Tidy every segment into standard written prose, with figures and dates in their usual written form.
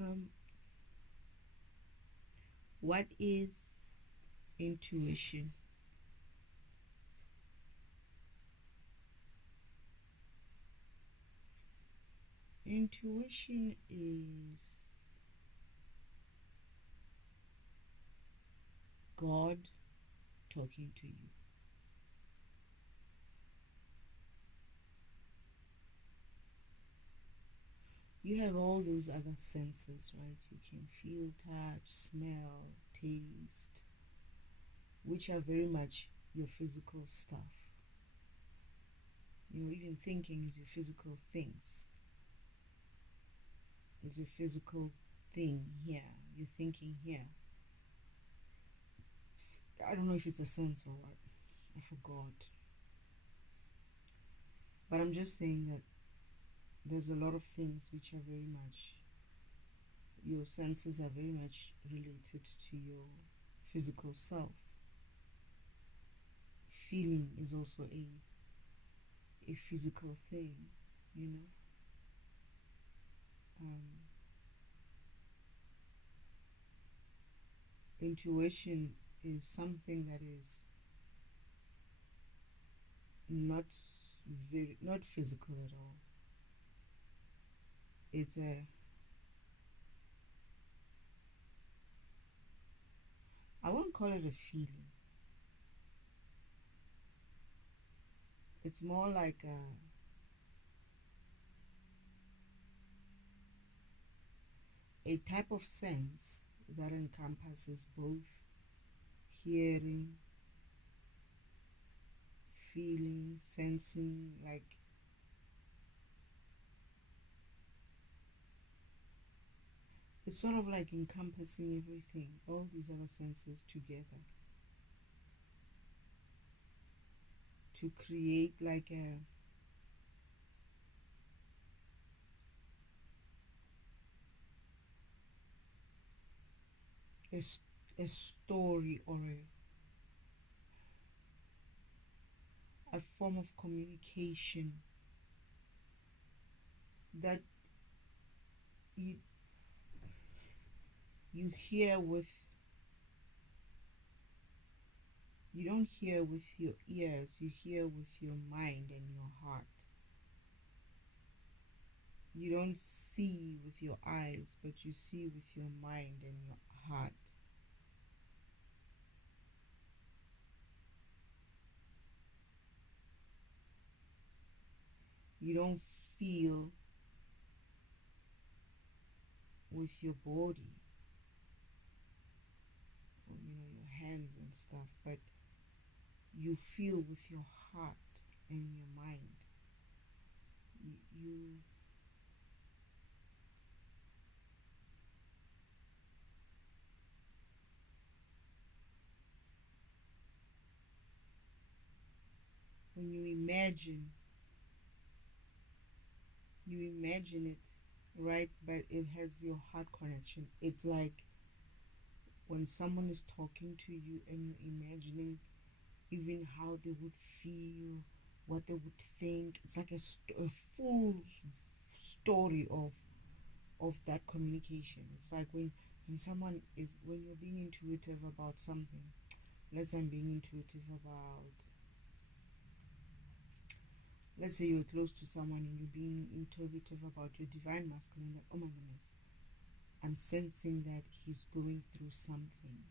Um, what is intuition? Intuition is God talking to you. You have all those other senses, right? You can feel, touch, smell, taste, which are very much your physical stuff. Even thinking is your physical things. Is your physical thing here. You're thinking here. I don't know if it's a sense or what. I forgot. But I'm just saying that there's a lot of things which are very much, your senses are very much related to your physical self. Feeling is also a physical thing, you know. Um, Intuition is something that is not not physical at all. It's a I won't call it a feeling. It's more like a type of sense that encompasses both hearing, feeling, sensing, like it's sort of like encompassing everything, all these other senses together to create like a, a story or a form of communication that you, you hear with, you don't hear with your ears, you hear with your mind and your heart. You don't see with your eyes, but you see with your mind and your heart. You don't feel with your body, or, your hands and stuff, but you feel with your heart and your mind. You when you imagine it, right? But it has your heart connection. It's like when someone is talking to you and you're imagining even how they would feel, what they would think. It's like a full story of that communication. It's like when someone is when you're being intuitive about something. Let's say I'm being intuitive about, let's say you're close to someone and you're being intuitive about your divine masculine, that, oh my goodness, I'm sensing that he's going through something,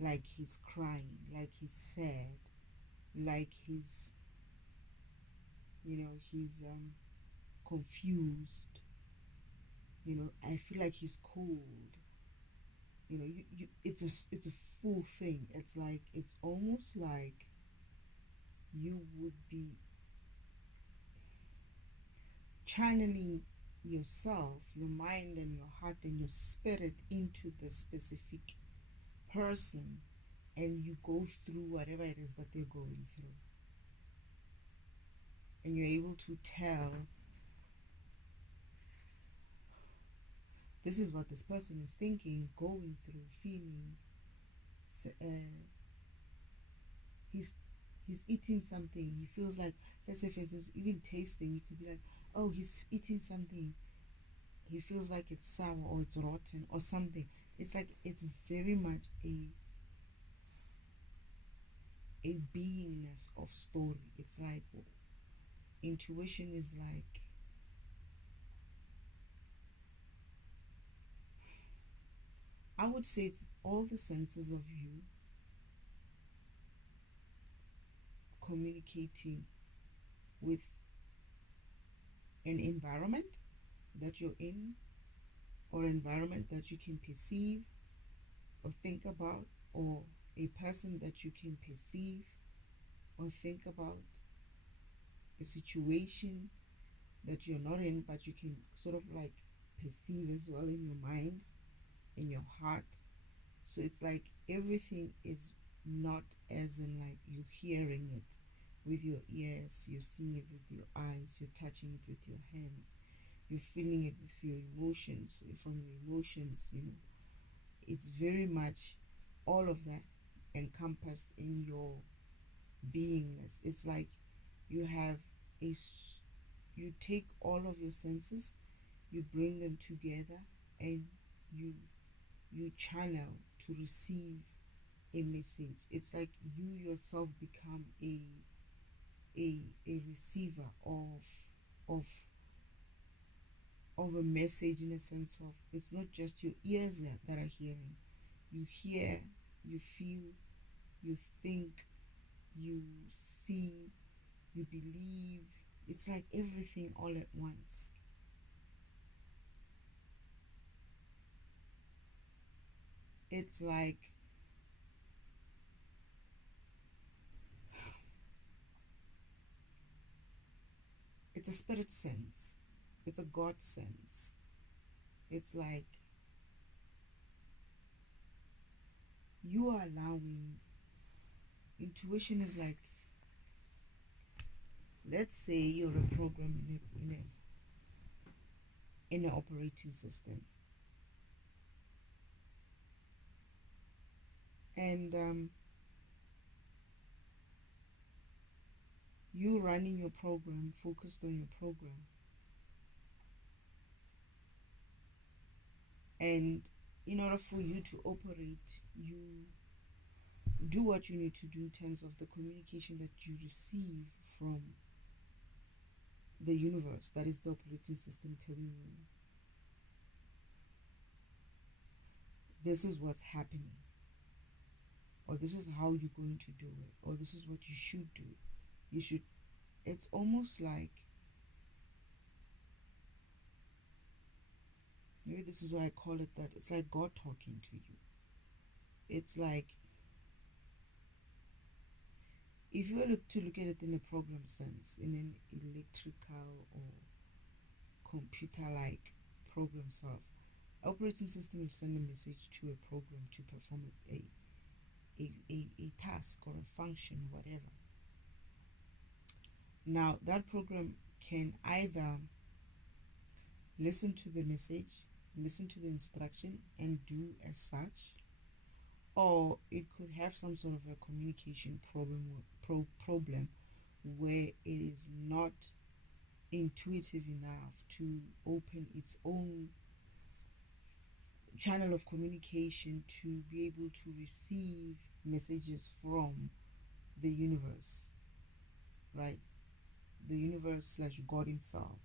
like he's crying, like he's sad, like he's confused. I feel like he's cold. It's a full thing. It's almost like you would be channeling yourself, your mind and your heart and your spirit into the specific person, and you go through whatever it is that they're going through, and you're able to tell, this is what this person is thinking, going through, feeling. He's he's eating something. He feels like, let's say, if it's even tasting, you could be like, oh, he's eating something. he feels like it's sour or it's rotten or something. It's like it's very much a beingness of story. It's like intuition is like, I would say it's all the senses of you communicating with an environment that you're in, or environment that you can perceive or think about, or a person that you can perceive or think about, a situation that you're not in but you can sort of like perceive as well in your mind, in your heart. So it's like everything is not as in like you hearing it with your ears, you're seeing it with your eyes, you're touching it with your hands, you're feeling it with your emotions, from your emotions, it's very much all of that encompassed in your beingness. It's like you have you take all of your senses, you bring them together, and you you channel to receive a message. It's like you yourself become a receiver of of a message, in a sense of it's not just your ears that are hearing. You hear, you feel, you think, you see, you believe. It's like everything all at once. It's like it's a spirit sense, it's a God sense. It's like you are allowing intuition is like, let's say you're a program in an operating system, and you running your program, focused on your program, and in order for you to operate, you do what you need to do in terms of the communication that you receive from the universe, that is the operating system, telling you this is what's happening, or this is how you're going to do it, or this is what you should do. You should, it's almost like, maybe this is why I call it that, it's like God talking to you. It's like, if you were to look at it in a program sense, in an electrical or computer like program solve, operating system will send a message to a program to perform a task or a function, whatever. Now that program can either listen to the message, listen to the instruction, and do as such, or it could have some sort of a communication problem where it is not intuitive enough to open its own channel of communication to be able to receive messages from the universe, right? The universe slash God Himself.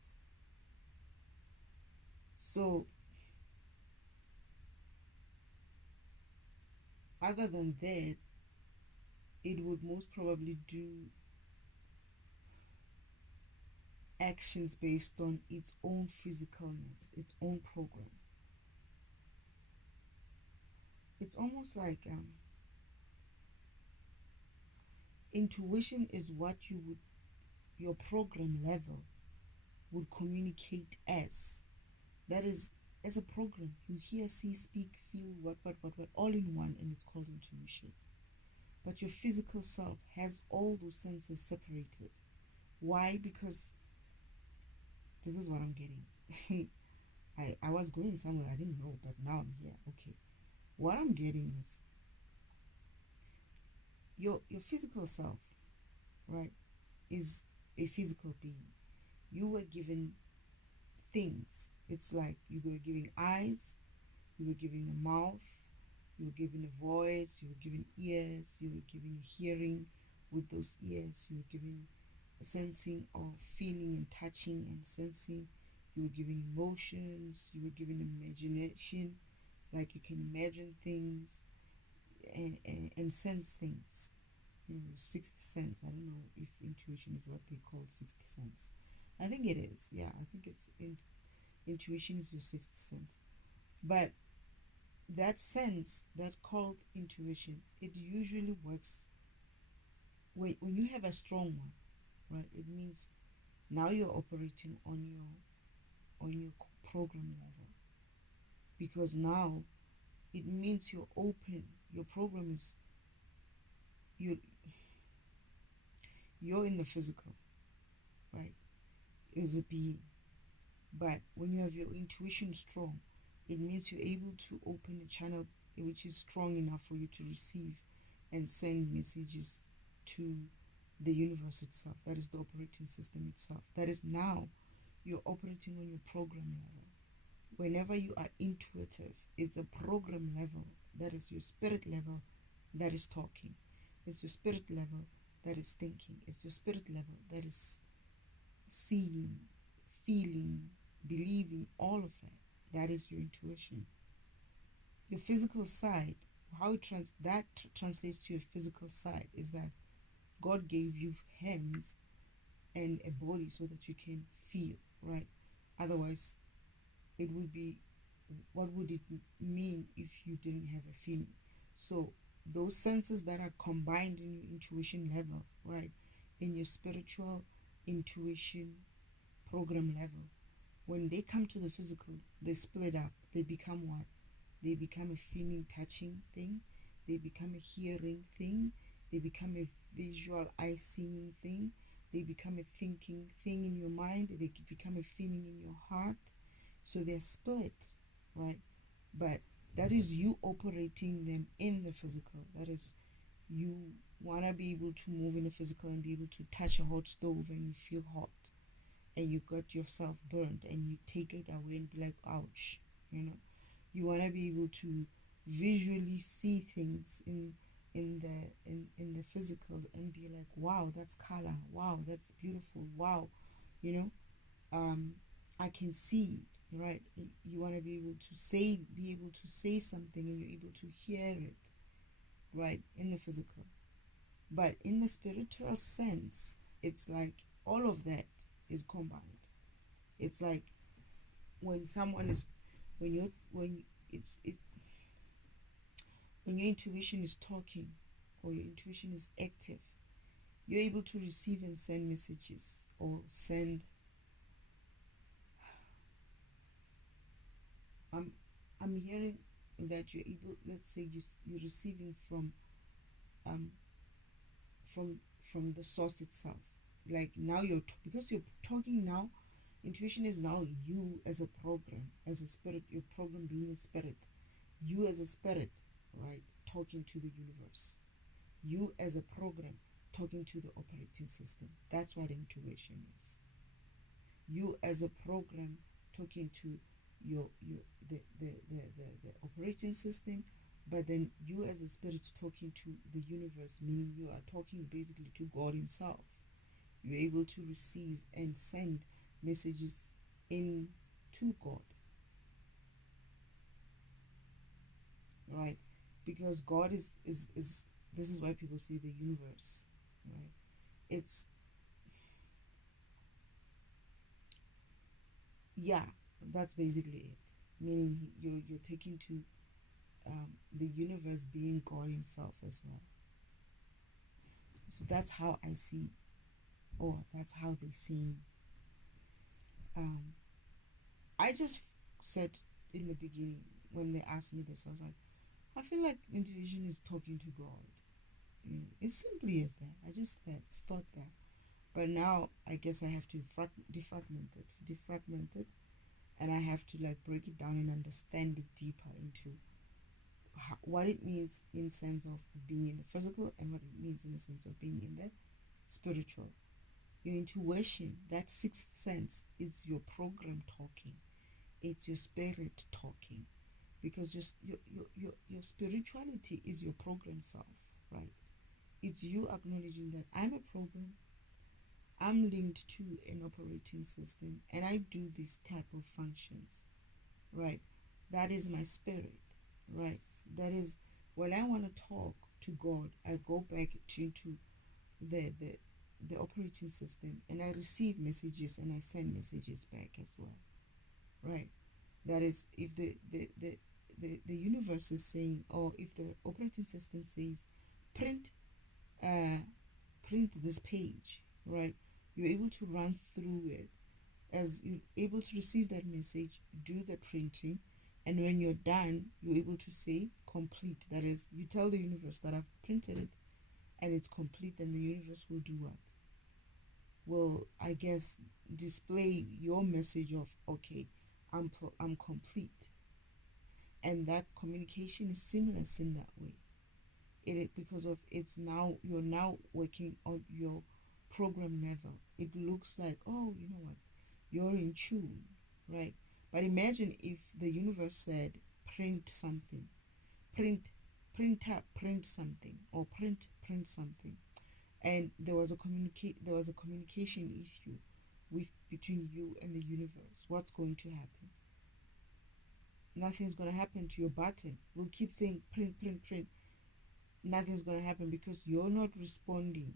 So, other than that, it would most probably do actions based on its own physicalness, its own program. It's almost like intuition is what your program level would communicate as. That is, as a program, you hear, see, speak, feel, what, all in one, and it's called intuition. But your physical self has all those senses separated. Why? Because this is what I'm getting. I was going somewhere I didn't know, but now I'm here. Okay. What I'm getting is your physical self, right, is a physical being. You were given things. It's like you were giving eyes, you were given a mouth, you were given a voice, you were given ears, you were given a hearing. With those ears, you were given a sensing of feeling and touching and sensing. You were given emotions, you were given imagination, like you can imagine things and sense things. Sixth sense. I don't know if intuition is what they call sixth sense. I think it is. Yeah, I think intuition is your sixth sense. But that sense, that called intuition, it usually works when you have a strong one, right? It means now you're operating on your program level, because now it means you're open. Your program is you you're in the physical, right? As a being. But when you have your intuition strong, it means you're able to open a channel which is strong enough for you to receive and send messages to the universe itself. That is the operating system itself. That is now you're operating on your program level. Whenever you are intuitive, it's a program level. That is your spirit level that is talking. It's your spirit level that is thinking. It's your spirit level that is seeing, feeling, believing, all of that. That is your intuition. Your physical side, how that translates to your physical side is that God gave you hands and a body so that you can feel, right? Otherwise, it would be, what would it mean if you didn't have a feeling? So those senses that are combined in your intuition level, right, in your spiritual intuition program level, when they come to the physical, they split up. They become what? They become a feeling, touching thing. They become a hearing thing. They become a visual, eye seeing thing. They become a thinking thing in your mind. They become a feeling in your heart. So they're split, right? But that is you operating them in the physical. That is, you want to be able to move in the physical and be able to touch a hot stove and you feel hot and you got yourself burned and you take it away and be like, ouch. You want to be able to visually see things in the physical and be like, wow, that's color, wow, that's beautiful, wow. you know I can see, right? You want to be able to say something and you're able to hear it, right, in the physical. But in the spiritual sense, it's like all of that is combined. It's like when someone is when you when it's it when your intuition is talking or your intuition is active, you're able to receive and send messages or send. I'm hearing that you're able. Let's say you're receiving um from the source itself. Like now because you're talking now, intuition is now you as a program, as a spirit, your program being a spirit, you as a spirit, right, talking to the universe, you as a program talking to the operating system. That's what intuition is. You as a program talking to your the operating system, but then you as a spirit talking to the universe, meaning you are talking basically to God himself. You're able to receive and send messages in to God, right? Because God is this is why people see the universe, right? It's Yeah, that's basically it. Meaning you're taking to the universe being God himself as well. So that's how I see, or that's how they see. Um, I just said in the beginning when they asked me this, I was like, I feel like intuition is talking to God. It's simply as that. I just thought that. But now I guess I have to defragment it, and I have to like break it down and understand it deeper into what it means in sense of being in the physical and what it means in the sense of being in the spiritual. Your intuition, that sixth sense, is your program talking. It's your spirit talking, because just your spirituality is your program self, right? It's you acknowledging that I'm a program, I'm linked to an operating system, and I do these type of functions, right? That is my spirit, right? That is when I want to talk to God, I go back into the the the operating system, and I receive messages and I send messages back as well, right? That is, if the universe is saying, or if the operating system says, print uh print this page, right? You're able to run through it. As you're able to receive that message, do the printing, and when you're done, you're able to say complete. That is, you tell the universe that I've printed it and it's complete, and the universe will do what? Will, I guess, display your message of, okay, I'm complete. And that communication is seamless in that way. Because of it's now, you're now working on your program level. It looks like, oh, you know what, you're in tune, right? But imagine if the universe said, print something, print print something, or print something, and there was a communication issue with between you and the universe. What's going to happen? Nothing's going to happen to your button. We'll keep saying print. Nothing's going to happen because you're not responding,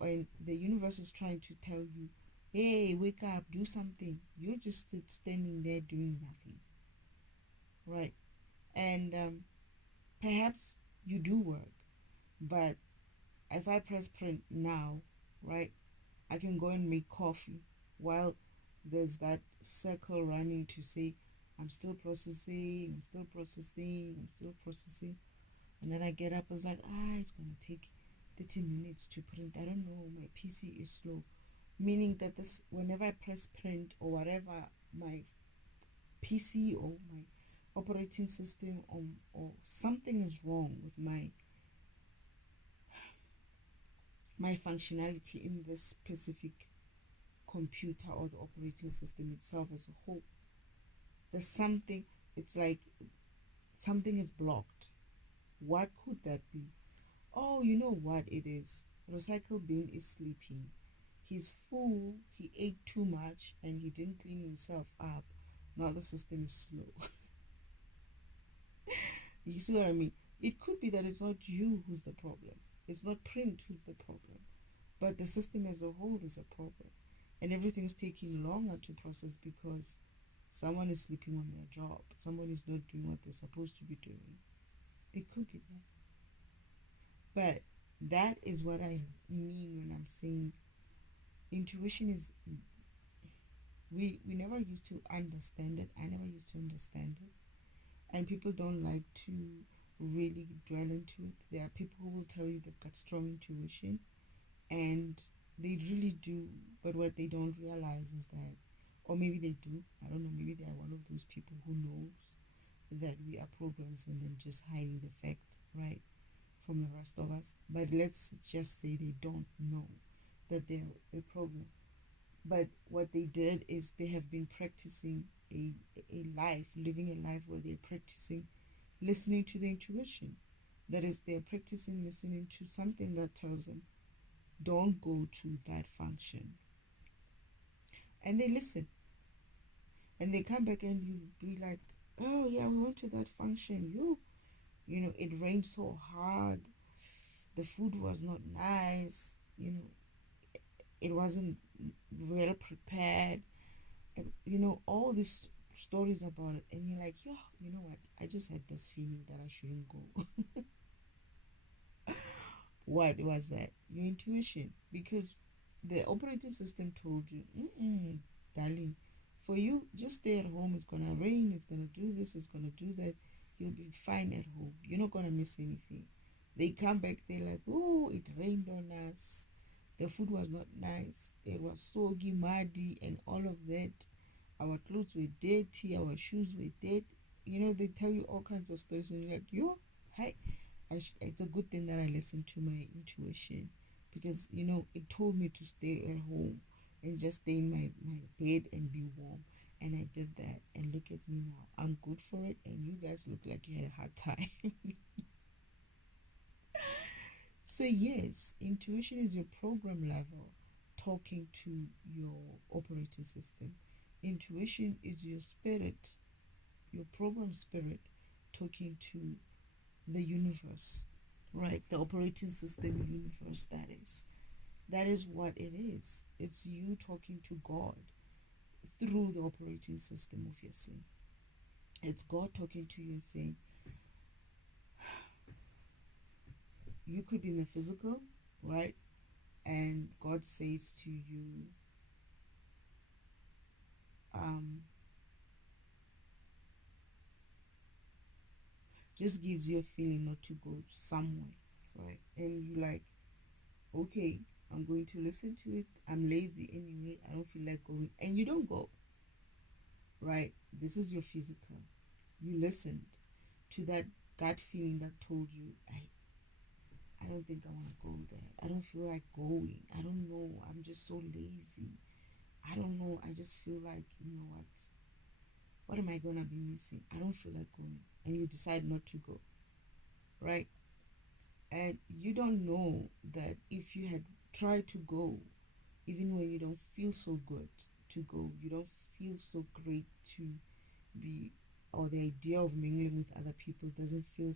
and the universe is trying to tell you, hey, wake up, do something. You're just standing there doing nothing, right? And perhaps you do work, but if I press print now, right, I can go and make coffee while there's that circle running to say, I'm still processing, I'm still processing, I'm still processing. And then I get up, I was like, it's going to take 30 minutes to print. I don't know, my PC is slow. Meaning that this, whenever I press print or whatever, my PC or my operating system, or something is wrong with my functionality in this specific computer or the operating system itself as a whole. There's something, it's like something is blocked. What could that be? Oh, you know what it is? Recycle bin is sleeping. He's full, he ate too much, and he didn't clean himself up. Now the system is slow. You see what I mean? It could be that it's not you who's the problem. It's not print who's the problem. But the system as a whole is a problem. And everything's taking longer to process because someone is sleeping on their job. Someone is not doing what they're supposed to be doing. It could be that. But that is what I mean when I'm saying intuition is, we never used to understand it. I never used to understand it. And people don't like to really dwell into it. There are people who will tell you they've got strong intuition, and they really do. But what they don't realize is that, or maybe they do, I don't know, maybe they are one of those people who knows that we are programs and then just hiding the fact, right, from the rest of us. But let's just say they don't know that they're a program. But what they did is they have been practicing a life, living a life where they're practicing listening to the intuition. That is, they're practicing listening to something that tells them, don't go to that function. And they listen. And they come back and you be like, oh yeah, we went to that function. You know, it rained so hard. The food was not nice. You know, it wasn't well prepared. And, you know, all these stories about it. And you're like, yo, you know what? I just had this feeling that I shouldn't go. What was that? Your intuition. Because the operating system told you, darling, for you, just stay at home. It's gonna rain. It's gonna do this. It's gonna do that. You'll be fine at home. You're not gonna miss anything. They come back. They're like, oh, it rained on us. The food was not nice. It was soggy, muddy, and all of that. Our clothes were dirty. Our shoes were dirty. You know, they tell you all kinds of stories, and you're like, yo, hi. It's a good thing that I listened to my intuition. because it told me to stay at home and just stay in my bed and be warm. And I did that, and look at me now. I'm good for it, and you guys look like you had a hard time. So, yes, intuition is your program level talking to your operating system. Intuition is your spirit, your program spirit talking to the universe, right? The operating system universe, that is. That is what it is. It's you talking to God through the operating system, obviously. It's God talking to you and saying, you could be in the physical, right? And God says to you, um, just gives you a feeling not to go somewhere, right? And you like, okay, I'm going to listen to it. I'm lazy anyway. I don't feel like going. And you don't go, right? This is your physical. You listened to that gut feeling that told you, I don't think I want to go there. I don't feel like going. I don't know. I'm just so lazy. I don't know. I just feel like, you know what? What am I going to be missing? I don't feel like going. And you decide not to go, right? And you don't know that if you had tried to go, even when you don't feel so good to go, you don't feel so great to be, or the idea of mingling with other people doesn't fill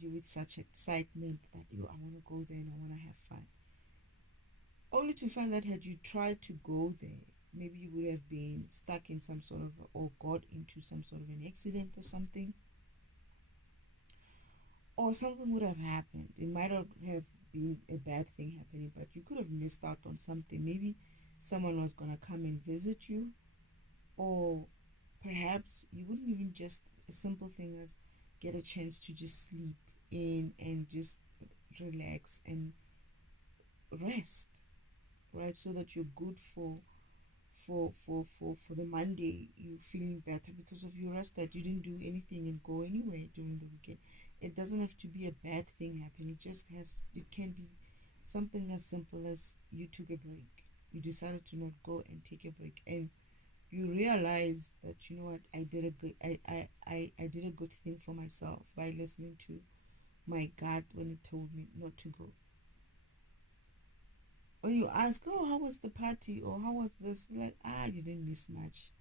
you with such excitement that you, I want to go there and I want to have fun. Only to find that had you tried to go there, maybe you would have been stuck in some sort of, or got into some sort of an accident or something, or something would have happened. It might not have been a bad thing happening, but you could have missed out on something. Maybe someone was gonna come and visit you, or perhaps you wouldn't even just a simple thing as get a chance to just sleep in and just relax and rest, right? So that you're good for the Monday, you feeling better because of your rest, that you didn't do anything and go anywhere during the weekend. It doesn't have to be a bad thing happen. It can be something as simple as you took a break. You decided to not go and take a break, and you realize that, you know what, I did a good thing for myself by listening to my gut when it told me not to go. When you ask, oh, how was the party, or how was this, like, you didn't miss much.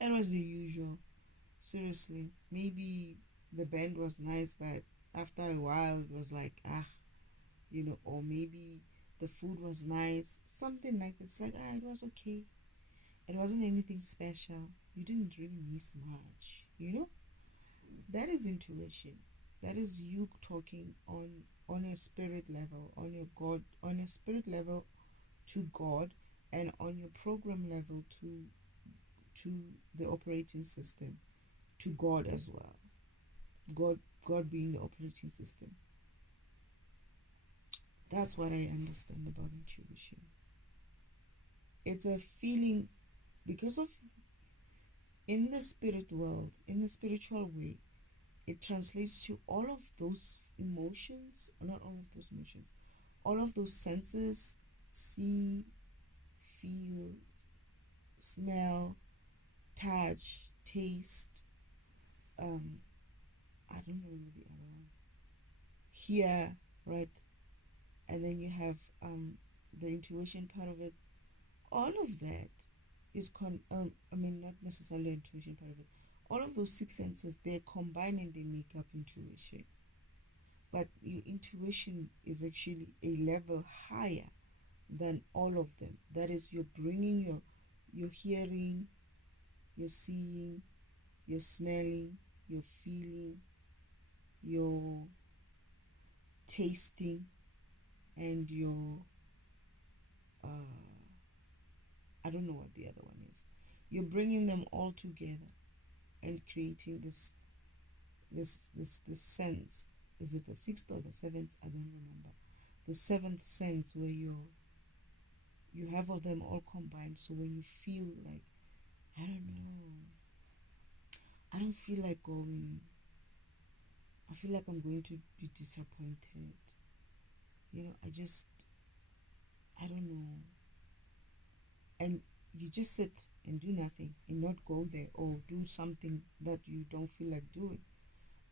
It was the usual. Seriously, maybe the band was nice, but after a while it was like, or maybe the food was nice, something like this. Like, it was okay. It wasn't anything special. You didn't really miss much. That is intuition. That is you talking on a spirit level, on a spirit level to God, and on your program level to the operating system, to God as well. God being the operating system. That's what I understand about intuition. It's a feeling because of in the spirit world, in the spiritual way, it translates to all of those emotions, not all of those emotions, all of those senses: see, feel, smell, touch, taste, I don't remember the other one, hear, right? And then you have the intuition part of it. All of that is not necessarily intuition part of it. All of those six senses, they combine and they make up intuition. But your intuition is actually a level higher than all of them. That is, you're bringing your hearing, your seeing, your smelling, your feeling, your tasting, and your I don't know what the other one is. You're bringing them all together and creating this sense. Is it the sixth or the seventh? I don't remember. The seventh sense, where you have all them all combined. So when you feel like, I don't know, I don't feel like going, I feel like I'm going to be disappointed, I don't know. And you just sit and do nothing and not go there or do something that you don't feel like doing.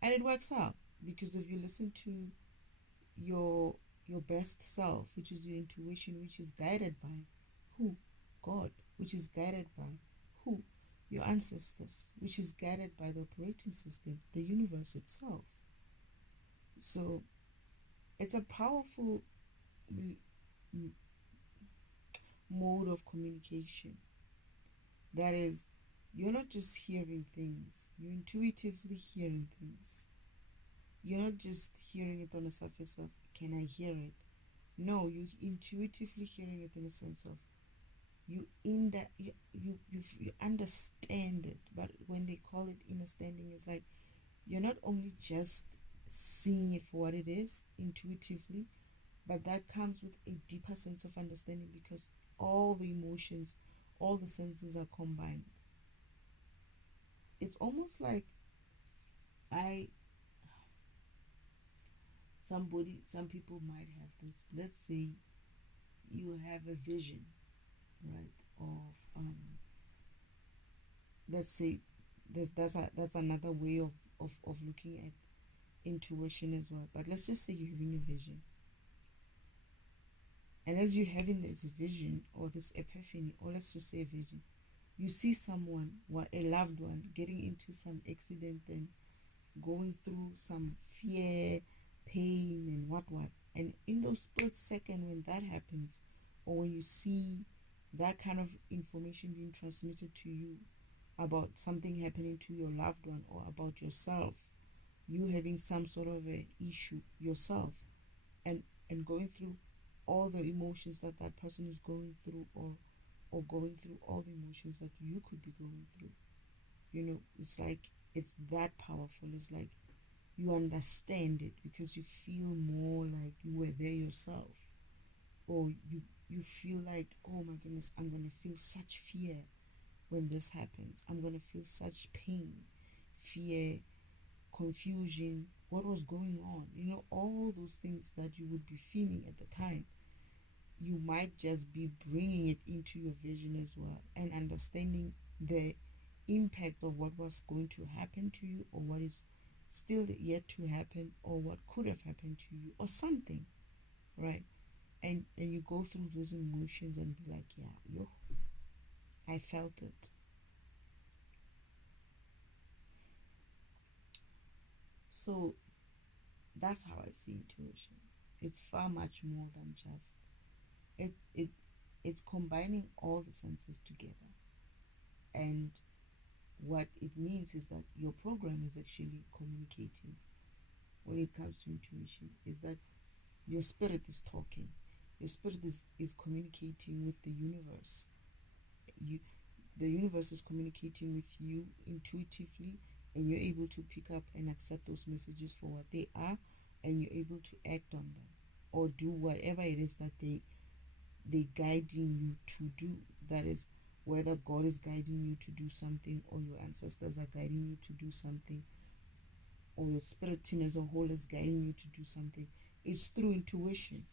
And it works out because if you listen to your your best self, which is your intuition, which is guided by who? God, which is guided by who? Your ancestors, which is guided by the operating system, the universe itself. So it's a powerful mode of communication. That is, you're not just hearing things, you're intuitively hearing things. You're not just hearing it on the surface of, can I hear it? No, you intuitively hearing it in a sense of you in that you understand it. But when they call it understanding, it's like you're not only just seeing it for what it is intuitively, but that comes with a deeper sense of understanding because all the emotions, all the senses are combined. It's almost like I some people might have this. Let's say you have a vision, right, of let's say that's another way of looking at intuition as well. But let's just say you're having a vision, and as you're having this vision or this epiphany, or let's just say a vision, you see someone, a loved one, getting into some accident and going through some fear, pain, and what. And in those split seconds when that happens, or when you see that kind of information being transmitted to you about something happening to your loved one or about yourself, you having some sort of a issue yourself, and going through all the emotions that that person is going through, or going through all the emotions that you could be going through. It's like it's that powerful. It's like you understand it because you feel more like you were there yourself, or you feel like, oh my goodness, I'm gonna feel such fear when this happens. I'm gonna feel such pain, fear, confusion, what was going on. All those things that you would be feeling at the time, you might just be bringing it into your vision as well, and understanding the impact of what was going to happen to you, or what is still yet to happen, or what could have happened to you, or something, right? And you go through those emotions and be like, yeah, yo, I felt it. So that's how I see intuition. It's far much more than just it it's combining all the senses together. And what it means is that your program is actually communicating. When it comes to intuition, is that your spirit is talking. Your spirit is communicating with the universe. you the universe is communicating with you intuitively, and you're able to pick up and accept those messages for what they are, and you're able to act on them or do whatever it is that they guiding you to do. That is, whether God is guiding you to do something, or your ancestors are guiding you to do something, or your spirit team as a whole is guiding you to do something. It's through intuition.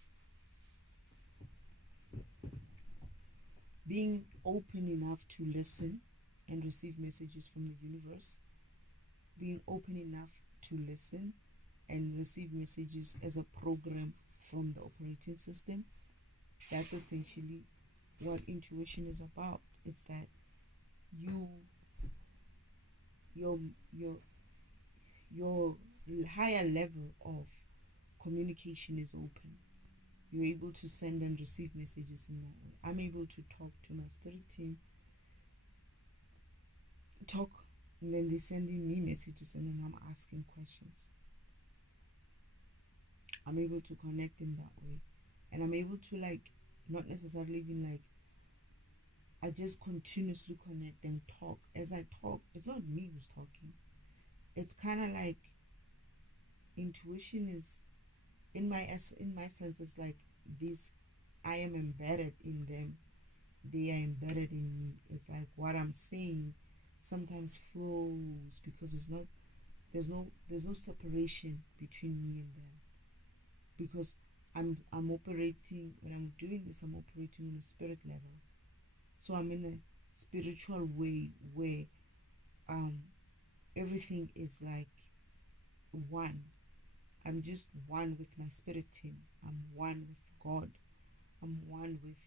Being open enough to listen and receive messages from the universe, being open enough to listen and receive messages as a program from the operating system. That's essentially what intuition is about. It's that you your your your higher level of communication is open. You're able to send and receive messages in that way. I'm able to talk to my spirit team, talk, and then they're sending me messages, and then I'm asking questions. I'm able to connect in that way. And I'm able to, like, not necessarily even like, I just continuously connect and talk. As I talk, it's not me who's talking. It's kind of like intuition is in my sense. It's like this. I am embedded in them. They are embedded in me. It's like what I'm saying sometimes flows because it's not. There's no separation between me and them, because I'm operating, when I'm doing this, I'm operating on a spirit level. So I'm in a spiritual way where um everything is like one. I'm just one with my spirit team. I'm one with God. I'm one with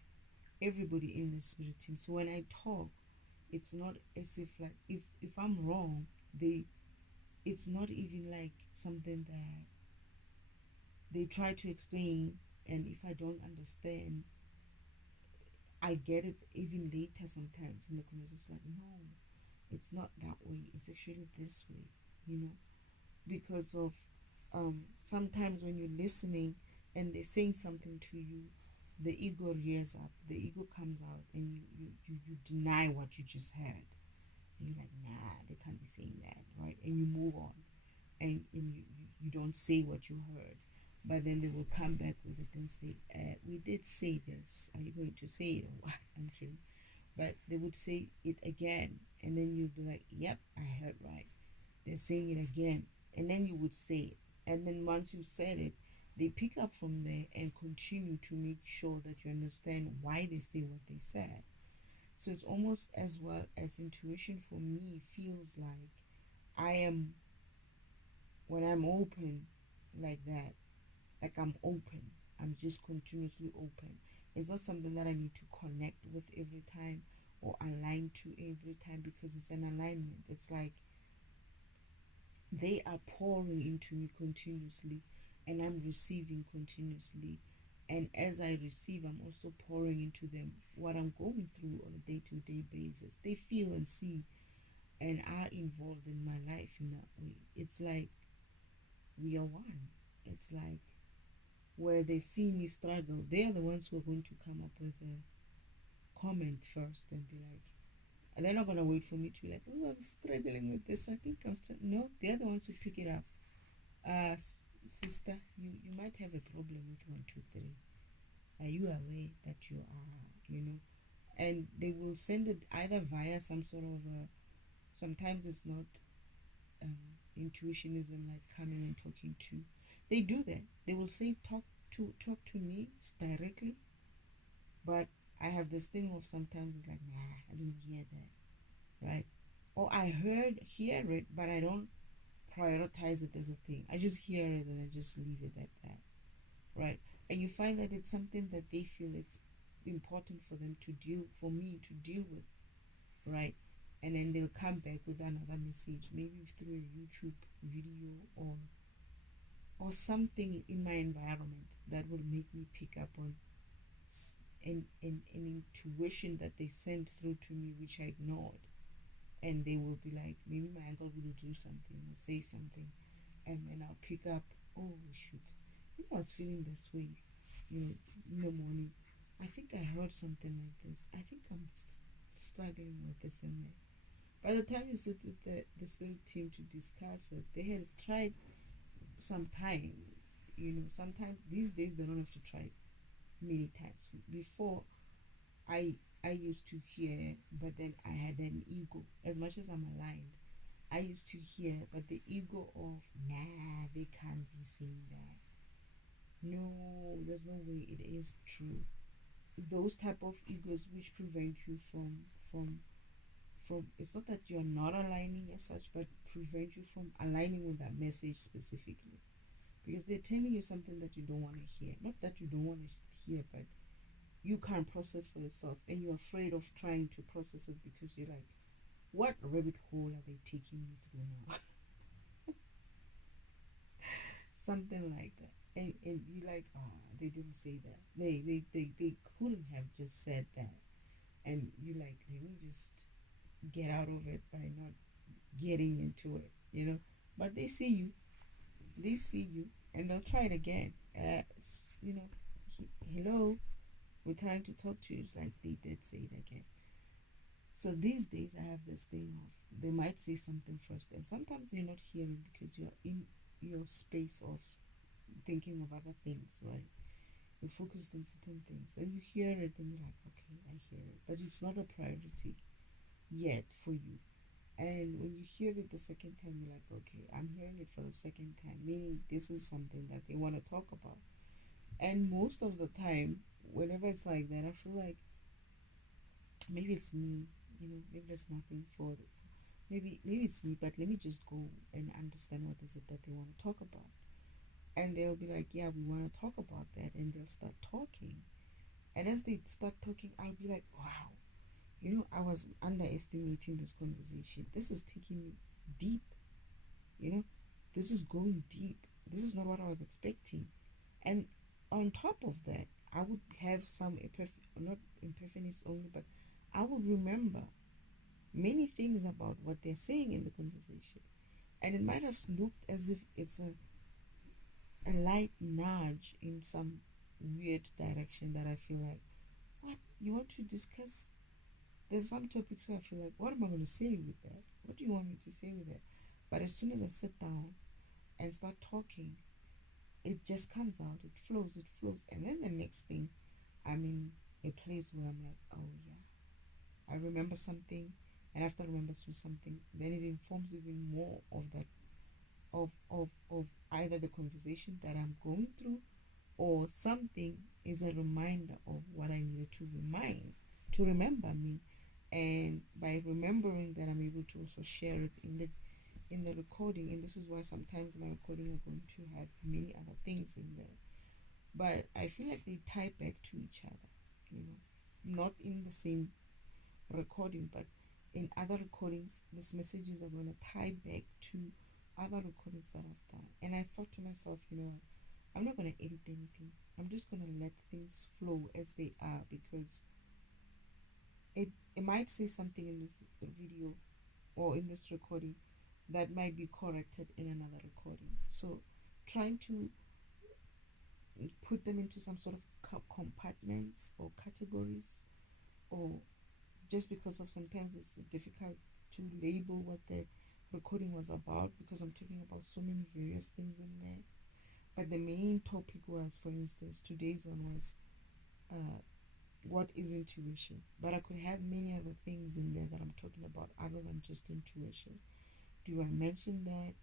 everybody in the spirit team. So when I talk, it's not as if like if I'm wrong, they it's not even like something that they try to explain, and if I don't understand, I get it even later sometimes in the conversation. It's like, no, it's not that way. It's actually this way, you know, because of sometimes when you're listening and they're saying something to you, the ego rears up, the ego comes out, and you deny what you just heard. And you're like, nah, they can't be saying that, right? And you move on, and you don't say what you heard. But then they will come back with it and say, we did say this. Are you going to say it or what? I'm kidding. But they would say it again. And then you'd be like, yep, I heard right. They're saying it again. And then you would say it. And then once you said it, they pick up from there and continue to make sure that you understand why they say what they said. So it's almost as well as intuition for me feels like I am, when I'm open like that, like I'm open. I'm just continuously open. It's not something that I need to connect with every time or align to every time, because it's an alignment. It's like they are pouring into me continuously and I'm receiving continuously. And as I receive, I'm also pouring into them what I'm going through on a day to day basis. They feel and see and are involved in my life in that way. It's like we are one. It's like where they see me struggle, they are the ones who are going to come up with a comment first and be like, and they're not going to wait for me to be like, oh, I'm struggling with this. I think I'm struggling. No, they're the ones who pick it up. Sister, you might have a problem with 1, 2, 3. Are you aware that you are? And they will send it either via some sort of a, sometimes it's not intuitionism, like coming and talking to, they do that. They will say talk to me directly, but I have this thing of sometimes it's like, nah, I didn't hear that, right? Or I hear it, but I don't prioritize it as a thing. I just hear it and I just leave it at that, right? And you find that it's something that they feel it's important for them to deal, for me to deal with, right? And then they'll come back with another message, maybe through a YouTube video or something in my environment that will make me pick up on an intuition that they sent through to me, which I ignored. And they will be like, maybe my uncle will do something or say something, and then I'll pick up, oh shoot, I was feeling this way, in the morning. I think I heard something like this. I think I'm struggling with this and that. By the time you sit with the spirit team to discuss it, they had tried some time. Sometimes these days they don't have to try many times. Before, I I used to hear, but then I had an ego. As much as I'm aligned, I used to hear, but the ego of, nah, they can't be saying that. No, there's no way it is true. Those type of egos which prevent you from it's not that you're not aligning as such, but prevent you from aligning with that message specifically, because they're telling you something that you don't want to hear. Not that you don't want to hear, but you can't process for yourself, and you're afraid of trying to process it because you're like, what rabbit hole are they taking me through now? Something like that. And you like, oh, they didn't say that. They couldn't have just said that. And you like, let me just get out of it by not getting into it. But they see you, and they'll try it again. Hello, we're trying to talk to you. It's like they did say it again. So these days I have this thing of, they might say something first, and sometimes you're not hearing because you're in your space of thinking of other things, right? You're focused on certain things and you hear it and you're like, okay, I hear it, but it's not a priority yet for you. And when you hear it the second time, you're like, okay, I'm hearing it for the second time, meaning this is something that they want to talk about. And most of the time, whenever it's like that, I feel like maybe it's me, maybe there's nothing for it. Maybe it's me, but let me just go and understand what is it that they want to talk about. And they'll be like, yeah, we want to talk about that. And they'll start talking. And as they start talking, I'll be like, wow, I was underestimating this conversation. This is taking me deep, you know, this is going deep. This is not what I was expecting. And on top of that, I would have some not epiphanies only, but I would remember many things about what they're saying in the conversation. And it might have looked as if it's a light nudge in some weird direction that I feel like, what? You want to discuss? There's some topics where I feel like, what am I going to say with that? What do you want me to say with that? But as soon as I sit down and start talking, it just comes out. It flows, it flows. And then the next thing, I'm in a place where I'm like, oh yeah, I remember something. And after I remember something, then it informs even more of that, of either the conversation that I'm going through, or something is a reminder of what I needed to remember me. And by remembering that, I'm able to also share it in the recording. And this is why sometimes my recording are going to have many other things in there, but I feel like they tie back to each other, not in the same recording, but in other recordings these messages are going to tie back to other recordings that I've done. And I thought to myself, I'm not going to edit anything. I'm just going to let things flow as they are, because it might say something in this video or in this recording that might be corrected in another recording. So trying to put them into some sort of compartments or categories, or just because of sometimes it's difficult to label what the recording was about, because I'm talking about so many various things in there. But the main topic was, for instance, today's one was what is intuition. But I could have many other things in there that I'm talking about other than just intuition. Do I mention that,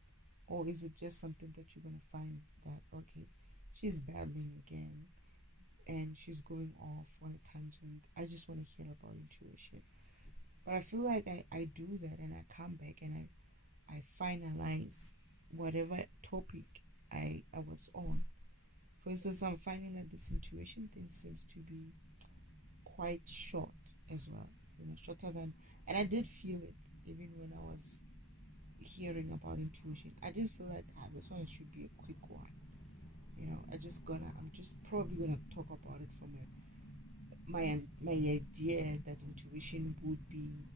or is it just something that you're going to find that, okay, she's babbling again and she's going off on a tangent? I just want to hear about intuition. But I feel like I do that, and I come back and I finalize whatever topic I was on. For instance, I'm finding that this intuition thing seems to be quite short as well, shorter than, and I did feel it even when I was hearing about intuition. I did feel like, this one should be a quick one. I'm just probably gonna talk about it from my idea that intuition would be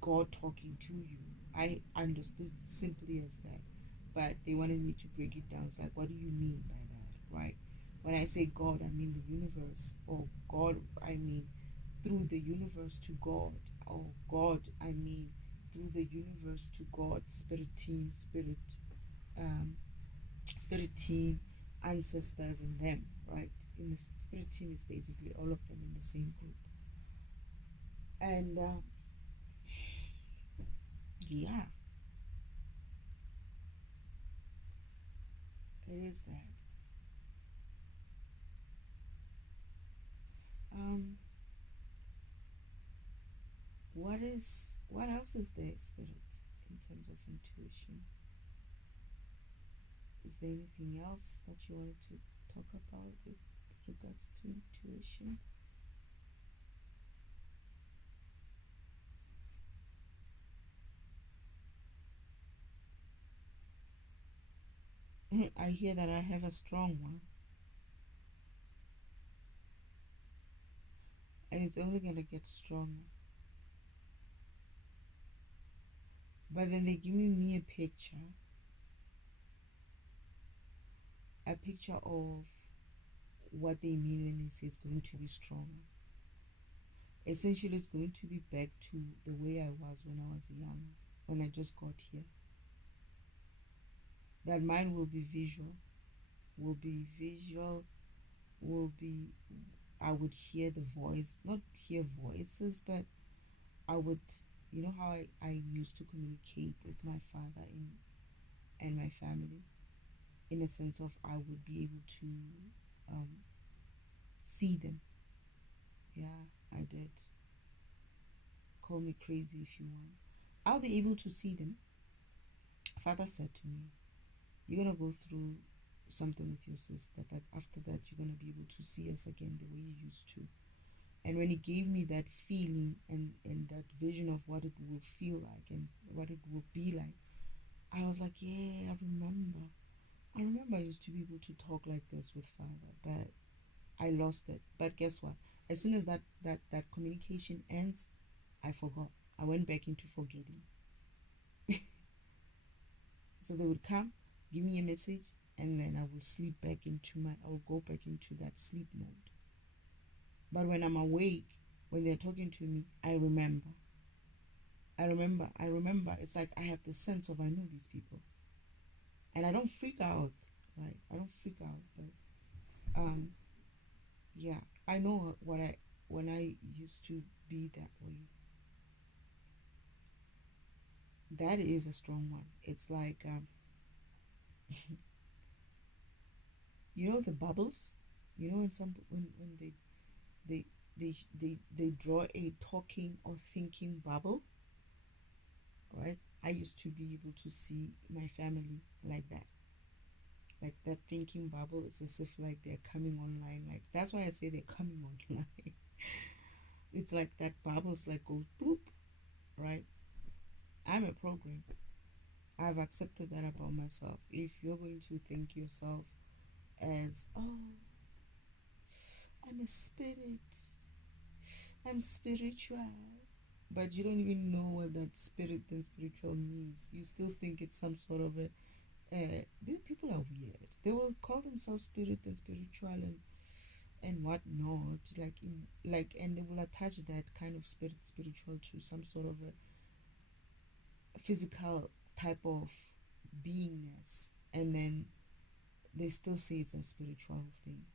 God talking to you. I understood simply as that, but they wanted me to break it down. It's like, what do you mean by that, right? When I say God, I mean the universe, or God, I mean through the universe to God, or God, I mean through the universe to God, spirit team, ancestors, and them, right? In the spirit team is basically all of them in the same group, and yeah, it is that. Um, what else is there, spirit, in terms of intuition? Is there anything else that you wanted to talk about with regards to intuition? I hear that I have a strong one, and it's only gonna get stronger. But then they're giving me a picture of what they mean when they say it's going to be stronger. Essentially, it's going to be back to the way I was when I was young, when I just got here. That mine will be visual, will be, I would hear the voice, not hear voices, but I would, how I used to communicate with my father and my family, in a sense of I would be able to see them. Yeah, I did. Call me crazy if you want. I'll be able to see them. Father said to me, "You're gonna go through something with your sister, but after that, you're gonna be able to see us again the way you used to." And when he gave me that feeling and that vision of what it will feel like and what it will be like, I was like, yeah, I remember. I remember I used to be able to talk like this with Father, but I lost it. But guess what? As soon as that communication ends, I forgot. I went back into forgetting. So they would come, give me a message, and then I will sleep back into I will go back into that sleep mode. But when I'm awake, when they're talking to me, I remember. I remember. It's like I have the sense of I know these people. And I don't freak out. Right? I don't freak out, but yeah, I know what I when I used to be that way. That is a strong one. It's like you know the bubbles. You know when they they draw a talking or thinking bubble, right? I used to be able to see my family like that, like that thinking bubble. It's as if like they're coming online. Like that's why I say they're coming online. It's like that bubbles like goes bloop, right? I'm a program. I've accepted that about myself. If you're going to think yourself as, oh, I'm a spirit, I'm spiritual, but you don't even know what that spirit and spiritual means. You still think it's some sort of a. These people are weird. They will call themselves spirit and spiritual and whatnot, and they will attach that kind of spiritual to some sort of a physical type of beingness, and then they still say it's a spiritual thing.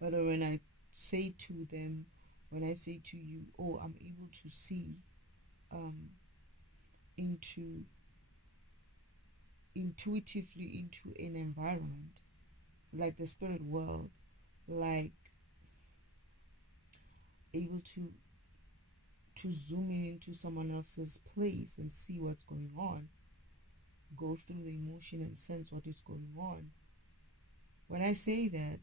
But when I say to them, when I say to you, oh, I'm able to see um, into intuitively into an environment like the spirit world, like able to zoom in into someone else's place and see what's going on, go through the emotion and sense what is going on. When I say that,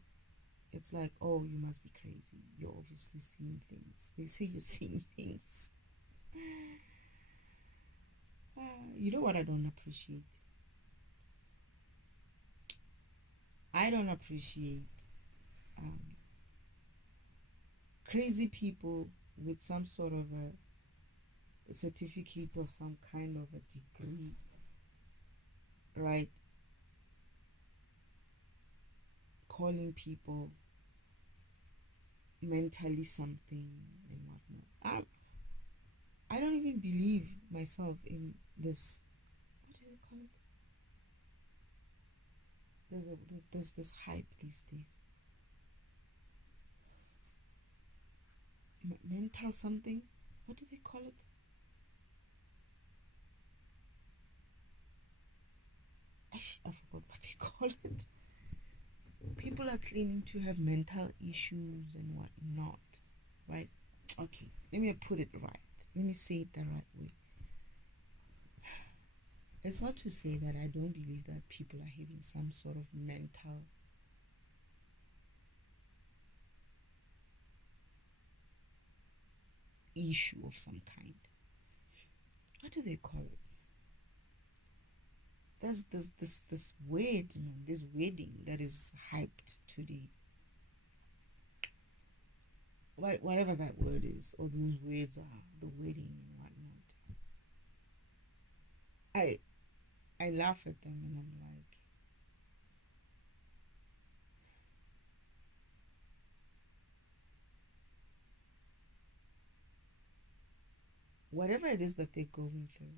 it's like, oh, you must be crazy. You're obviously seeing things. They say you're seeing things. You know what I don't appreciate? I don't appreciate um, crazy people with some sort of a certificate of some kind of a degree, right? Calling people mentally something and whatnot. I don't even believe myself in this. What do they call it? There's this hype these days. Mental something. What do they call it? I forgot what they call it. People are claiming to have mental issues and whatnot, right? Okay, let me put it right. Let me say it the right way. It's not to say that I don't believe that people are having some sort of mental issue of some kind. What do they call it? There's this weird, this wedding that is hyped today. Whatever that word is, or those words are, the wedding and whatnot. I I laugh at them and I'm like, whatever it is that they're going through,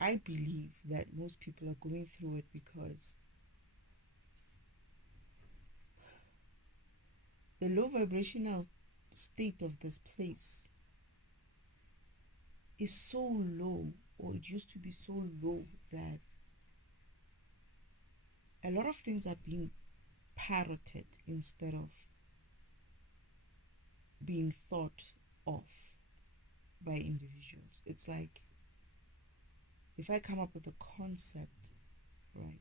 I believe that most people are going through it because the low vibrational state of this place is so low, or it used to be so low, that A lot of things are being parroted instead of being thought of by individuals. It's like if I come up with a concept, right,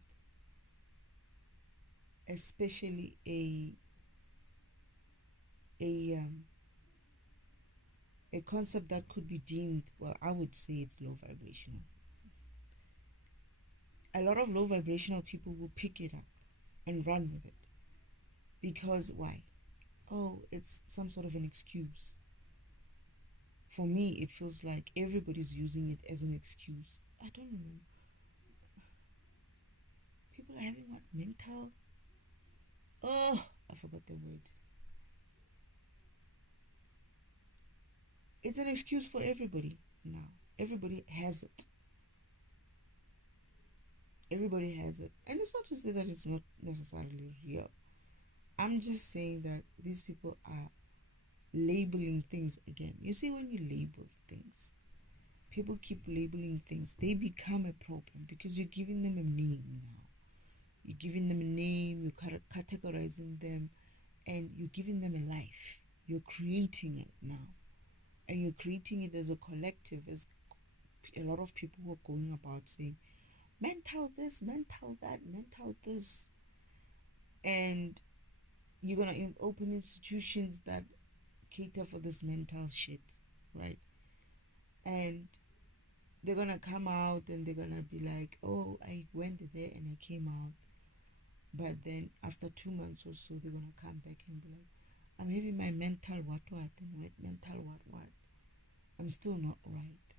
especially a um, a concept that could be deemed, well, I would say it's low vibrational. A lot of low vibrational people will pick it up and run with it because why? Oh, it's some sort of an excuse. For me, it feels like everybody's using it as an excuse. I don't know. People are having what, mental? Oh, I forgot the word. It's an excuse for everybody now. Everybody has it. Everybody has it. And it's not to say that it's not necessarily real. I'm just saying that these people are labeling things again. You see, when you label things, people keep labeling things, they become a problem because you're giving them a name now. You're giving them a name, you're categorizing them, and you're giving them a life. You're creating it now. And you're creating it as a collective, as a lot of people who are going about saying, mental this, mental that, mental this. And you're going to open institutions that cater for this mental shit, right? And they're going to come out and they're going to be like, oh, I went there and I came out. But then after 2 months or so, they're going to come back and be like, I'm having my mental what, and what, mental what. I'm still not right.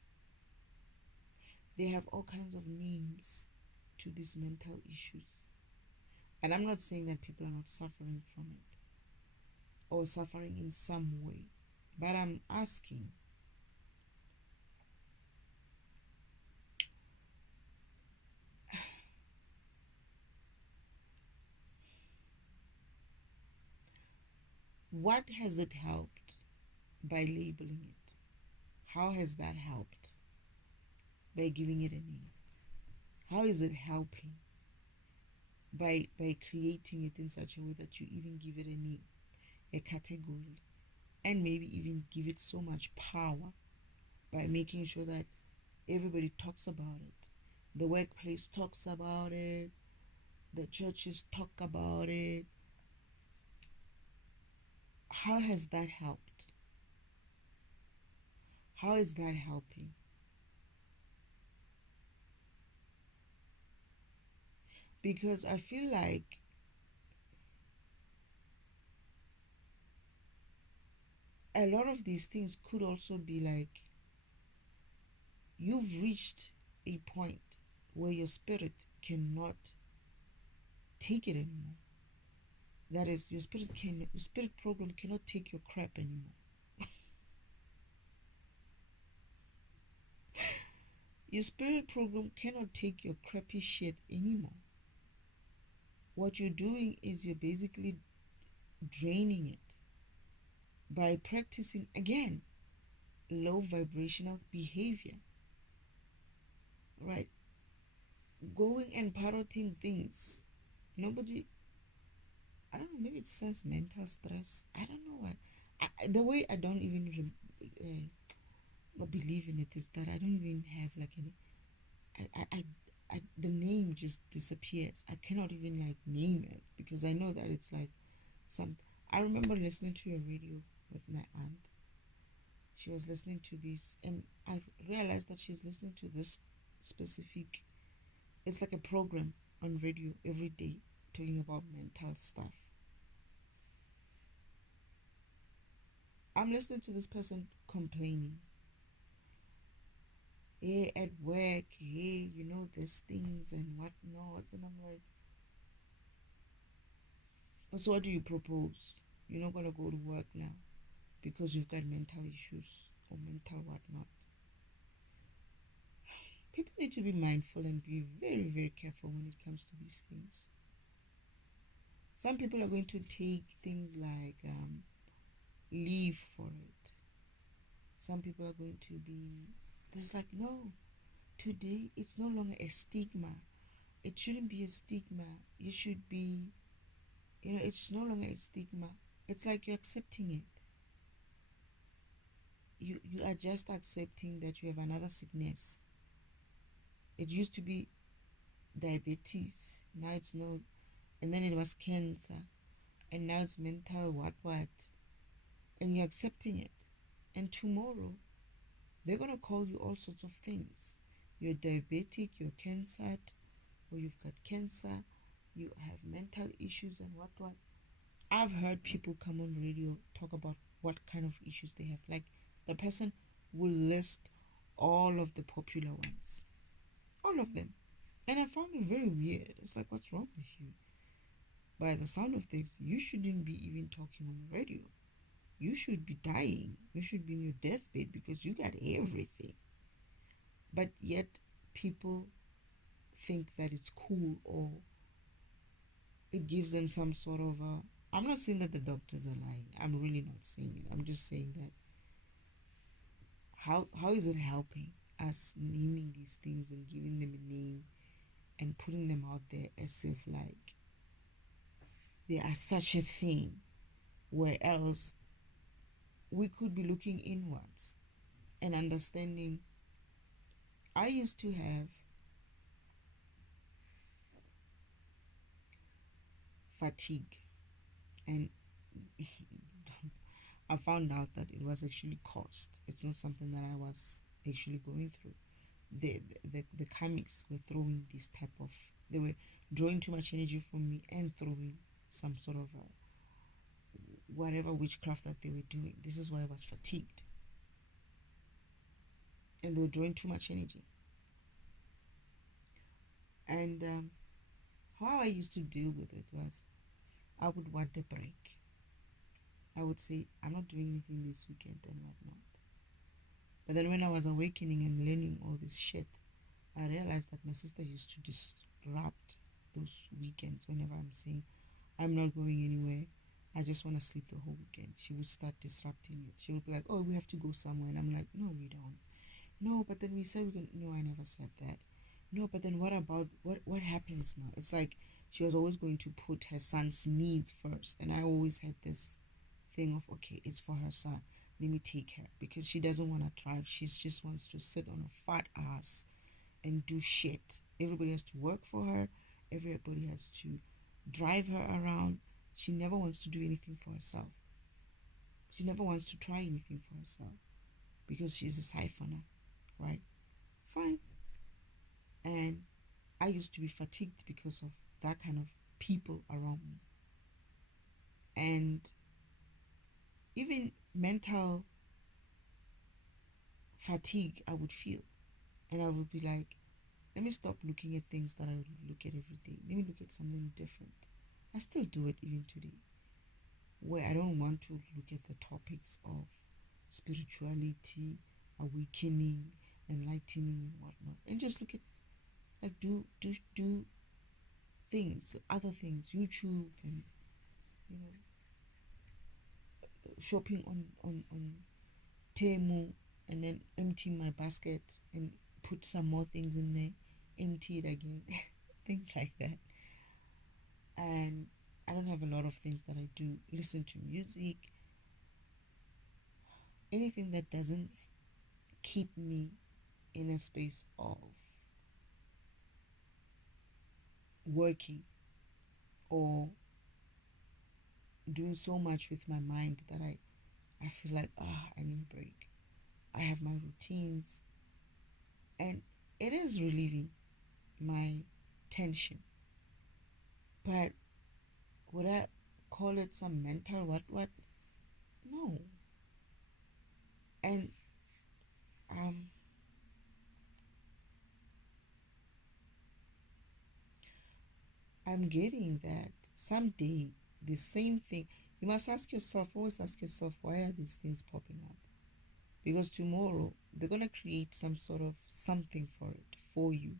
They have all kinds of names to these mental issues. And I'm not saying that people are not suffering from it or suffering in some way. But I'm asking, what has it helped by labeling it? How has that helped by giving it a name? How is it helping by creating it in such a way that you even give it a name, a category, and maybe even give it so much power by making sure that everybody talks about it, the workplace talks about it, the churches talk about it? How has that helped? How is that helping? Because I feel like a lot of these things could also be like you've reached a point where your spirit cannot take it anymore. That is, your spirit program cannot take your crap anymore. Your spirit program cannot take your crappy shit anymore. What you're doing is you're basically draining it by practicing again low vibrational behavior, right? Going and parroting things. Nobody, I don't know, maybe it's sense mental stress. I don't know why. The way I don't even believe in it is that I don't even have like any. The name just disappears. I cannot even like name it because I know that it's like some. I remember listening to a radio with my aunt. She was listening to this, and I realized that she's listening to this specific. It's like a program on radio every day talking about mental stuff. I'm listening to this person complaining. Hey, at work, hey, you know, there's things and whatnot. And I'm like, so what do you propose? You're not going to go to work now because you've got mental issues or mental whatnot. People need to be mindful and be very, very careful when it comes to these things. Some people are going to take things like leave for it. Some people are going to be, there's like, no, today it's no longer a stigma it shouldn't be a stigma. You should be, it's no longer a stigma. It's like you're accepting it. You are just accepting that you have another sickness. It used to be diabetes, now it's not, and then it was cancer, and now it's mental what, and you're accepting it. And tomorrow they're gonna call you all sorts of things. You're diabetic, you're cancer, or you've got cancer, you have mental issues and what. I've heard people come on radio talk about what kind of issues they have. Like, the person will list all of the popular ones, all of them. And I found it very weird. It's like, what's wrong with you? By the sound of things, you shouldn't be even talking on the radio. You should be dying. You should be in your deathbed because you got everything. But yet, people think that it's cool, or it gives them some sort of a. I'm not saying that the doctors are lying. I'm really not saying it. I'm just saying that how is it helping us naming these things and giving them a name and putting them out there as if like they are such a thing, where else we could be looking inwards and understanding. I used to have fatigue, and I found out that it was actually caused. It's not something that I was actually going through. The comics were throwing this type of, they were drawing too much energy from me and throwing some sort of a, whatever witchcraft that they were doing. This is why I was fatigued, and they were drawing too much energy. And how I used to deal with it was, I would want a break. I would say, I'm not doing anything this weekend and whatnot. But then when I was awakening and learning all this shit, I realized that my sister used to disrupt those weekends. Whenever I'm saying, I'm not going anywhere, I just want to sleep the whole weekend, she would start disrupting it. She would be like, oh, we have to go somewhere. And I'm like, no, we don't. No, but then we said we're going to. No, I never said that. No, but then what about, what happens now? It's like she was always going to put her son's needs first. And I always had this thing of, okay, it's for her son, let me take her, because she doesn't want to drive. She just wants to sit on a fat ass and do shit. Everybody has to work for her, everybody has to drive her around. She never wants to do anything for herself. She never wants to try anything for herself because she's a siphoner, right? Fine. And I used to be fatigued because of that kind of people around me. And even mental fatigue I would feel. And I would be like, let me stop looking at things that I would look at every day. Let me look at something different. I still do it even today, where I don't want to look at the topics of spirituality, awakening, enlightening, and whatnot, and just look at, like, do things, other things, YouTube, and you know, shopping on Temu, and then empty my basket and put some more things in there, empty it again, things like that. And I don't have a lot of things that I do. Listen to music, anything that doesn't keep me in a space of working or doing so much with my mind that I feel like, I need a break. I have my routines, and it is relieving my tension. But would I call it some mental what? No. And um I'm getting that someday the same thing, you must ask yourself, always ask yourself, why are these things popping up? Because tomorrow they're gonna create some sort of something for it, for you,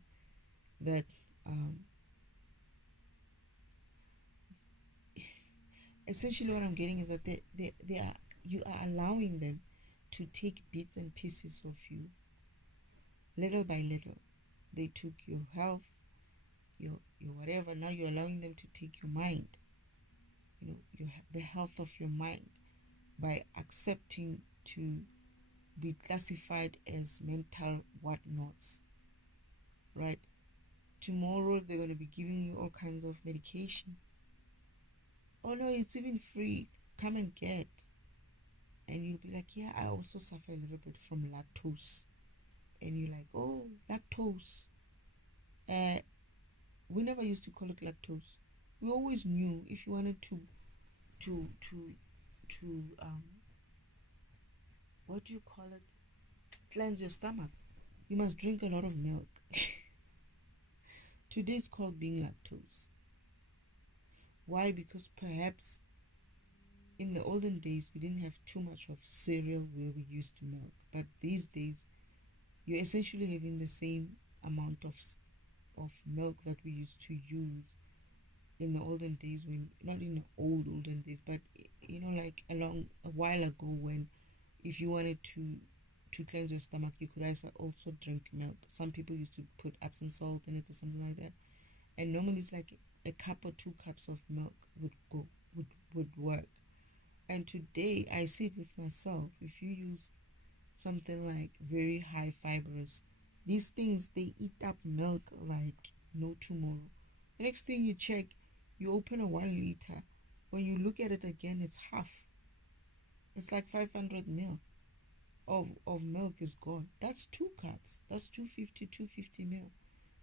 that um essentially what I'm getting is that they are, you are allowing them to take bits and pieces of you little by little. They took your health, your whatever. Now you're allowing them to take your mind, the health of your mind, by accepting to be classified as mental whatnots, right? Tomorrow they're going to be giving you all kinds of medication. Oh no, it's even free. Come and get. And you'll be like, yeah, I also suffer a little bit from lactose. And you're like, oh, lactose. We never used to call it lactose. We always knew if you wanted to what do you call it? Cleanse your stomach. You must drink a lot of milk. Today it's called being lactose. Why? Because perhaps in the olden days we didn't have too much of cereal where we used to milk, but these days you're essentially having the same amount of milk that we used to use in the olden days, when not in the olden days, but like a while ago, when if you wanted to cleanse your stomach, you could also drink milk. Some people used to put Epsom salt in it or something like that, and normally it's like a cup or 2 cups of milk would work. And today I see it with myself. If you use something like very high fibrous, these things, they eat up milk like no tomorrow. The next thing you check, you open a 1 liter. When you look at it again, it's half. It's like 500 ml of milk is gone. That's 2 cups. That's 250 ml.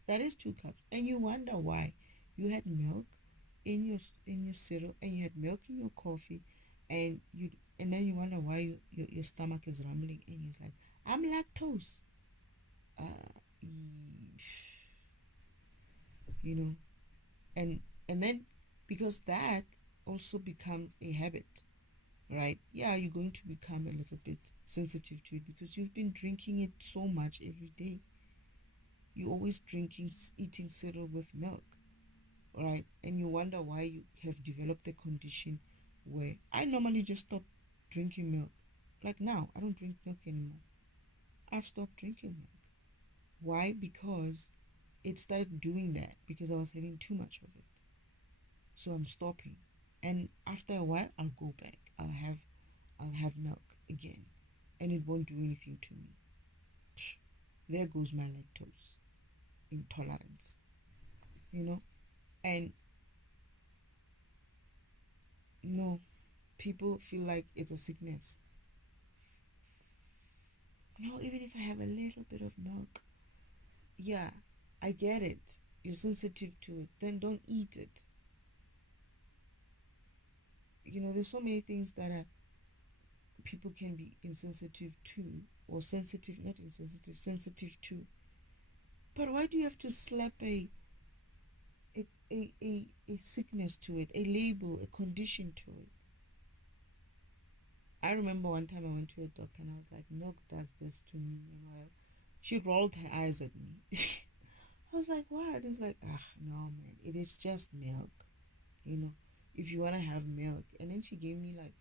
That is 2 cups. And you wonder why. You had milk in your cereal, and you had milk in your coffee, and then you wonder why your stomach is rumbling, and you're like, I'm lactose. You know, and then, because that also becomes a habit, right? Yeah, you're going to become a little bit sensitive to it because you've been drinking it so much every day. You're always eating cereal with milk, right? And you wonder why you have developed the condition where I normally just stop drinking milk. Like now, I don't drink milk anymore. I've stopped drinking milk. Why? Because it started doing that because I was having too much of it. So I'm stopping. And after a while, I'll go back. I'll have milk again. And it won't do anything to me. There goes my lactose intolerance. And no, people feel like it's a sickness. No, even if I have a little bit of milk, yeah, I get it. You're sensitive to it. Then don't eat it. There's so many things that people can be insensitive to, or sensitive, not insensitive, sensitive to. But why do you have to slap a sickness to it, a label, a condition to it? I remember one time I went to a doctor and I was like, milk does this to me and whatever. She rolled her eyes at me. I was like, what? It's like, no, man, it is just milk. If you want to have milk. And then she gave me like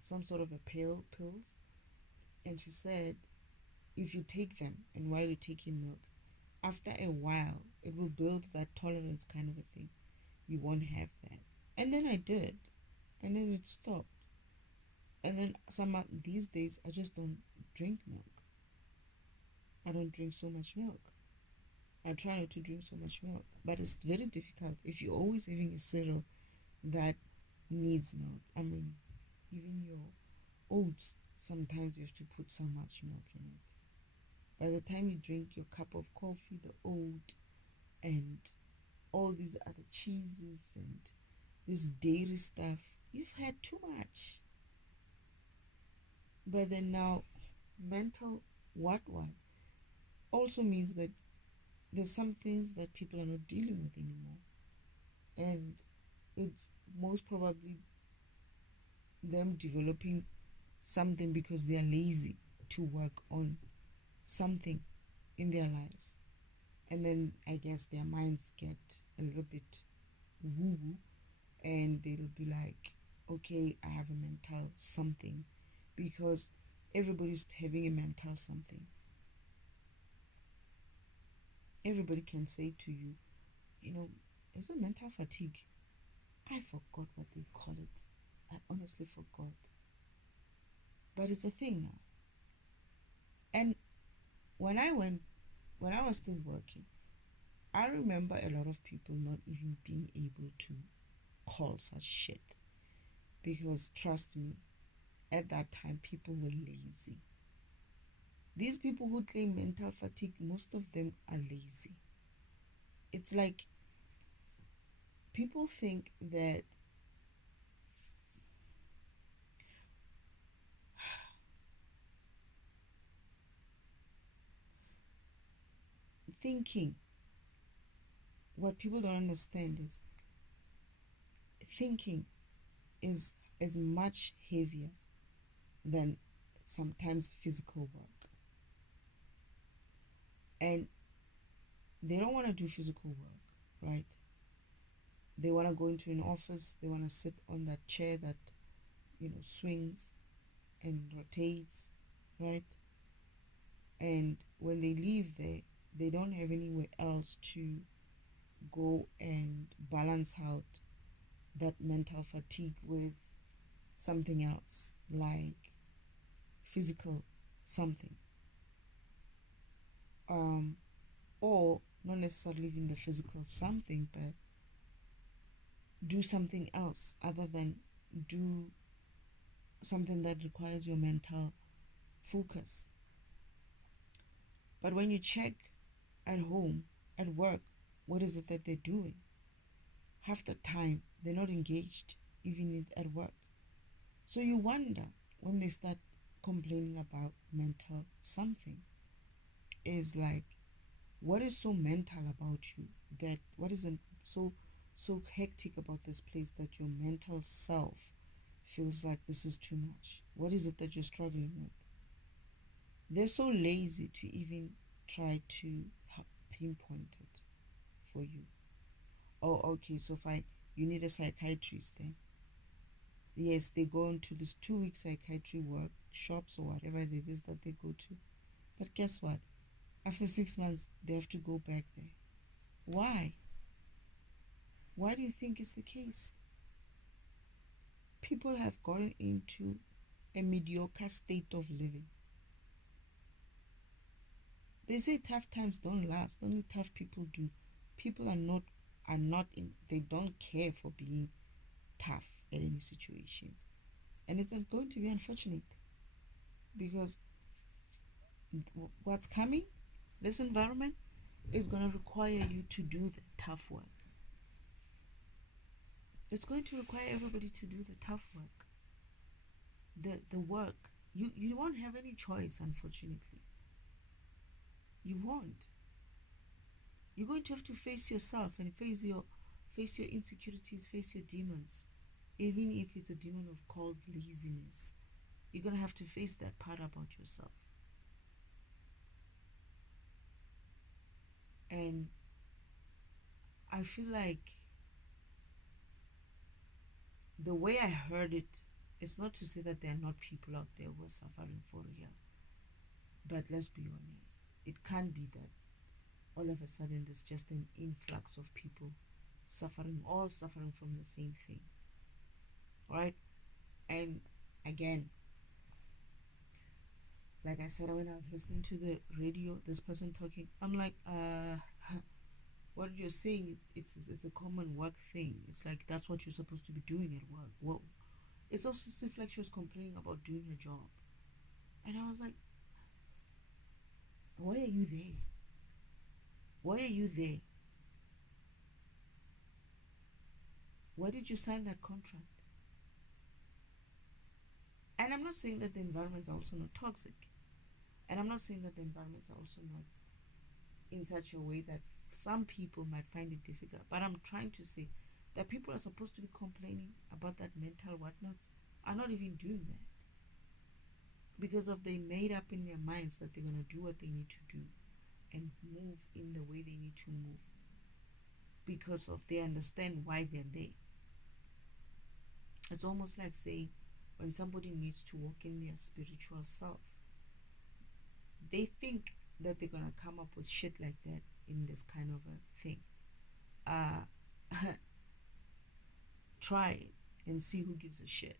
some sort of a pills. And she said, if you take them and while you're taking milk, after a while, it will build that tolerance kind of a thing. You won't have that. And then I did. And then it stopped. And then these days, I just don't drink milk. I don't drink so much milk. I try not to drink so much milk. But it's very difficult if you're always having a cereal that needs milk. I mean, even your oats, sometimes you have to put so much milk in it. By the time you drink your cup of coffee, the oat, and all these other cheeses and this dairy stuff, you've had too much. But then now, mental what also means that there's some things that people are not dealing with anymore. And it's most probably them developing something because they are lazy to work on something in their lives. And then I guess their minds get a little bit woo-woo, and they'll be like, okay, I have a mental something, because everybody's having a mental something. everybody can say to you, you know, is it mental fatigue? I forgot what they call it. I honestly forgot. But it's a thing now. And when I went, when I was still working, I remember a lot of people not even being able to call such shit. Because trust me, at that time, people were lazy. These people who claim mental fatigue, most of them are lazy. It's like people think that thinking, what people don't understand is thinking is much heavier than sometimes physical work. And they don't want to do physical work, right? They want to go into an office, they want to sit on that chair that, swings and rotates, right? And when they leave there, they don't have anywhere else to go and balance out that mental fatigue with something else, like physical something. Or not necessarily even the physical something, but do something else other than do something that requires your mental focus. But when you check at home, at work, what is it that they're doing? Half the time, they're not engaged, even at work. So you wonder when they start complaining about mental something, is like, what is so mental about you, that what isn't so hectic about this place that your mental self feels like this is too much? What is it that you're struggling with? They're so lazy to even try to pinpoint it for you. Oh, okay, so fine, you need a psychiatrist then. Yes, they go into this 2 week psychiatry workshops or whatever it is that they go to. But guess what? After 6 months, they have to go back there. Why? Why do you think it's the case? People have gotten into a mediocre state of living. They say tough times don't last, only tough people do. People are not in, they don't care for being tough at any situation. And it's going to be unfortunate, because what's coming, this environment, is going to require you to do the tough work. It's going to require everybody to do the tough work. The work. You won't have any choice, unfortunately. You won't. You're going to have to face yourself and face your insecurities, face your demons. Even if it's a demon of called laziness, you're going to have to face that part about yourself. And I feel like the way I heard it, it's not to say that there are not people out there who are suffering for real. But let's be honest, it can't be that all of a sudden there's just an influx of people all suffering from the same thing. Right? And again, like I said, when I was listening to the radio, this person talking, I'm like, what you're saying, it's a common work thing. It's like that's what you're supposed to be doing at work. Well, it's also like she was complaining about doing her job. And I was like, why are you there? Why are you there? Why did you sign that contract? And I'm not saying that the environments are also not toxic. And I'm not saying that the environments are also not in such a way that some people might find it difficult. But I'm trying to say that people are supposed to be complaining about that mental whatnots are not even doing that. Because of they made up in their minds that they're going to do what they need to do and move in the way they need to move. Because of they understand why they're there. It's almost like saying when somebody needs to walk in their spiritual self, they think that they're going to come up with shit like that in this kind of a thing. Try it and see who gives a shit.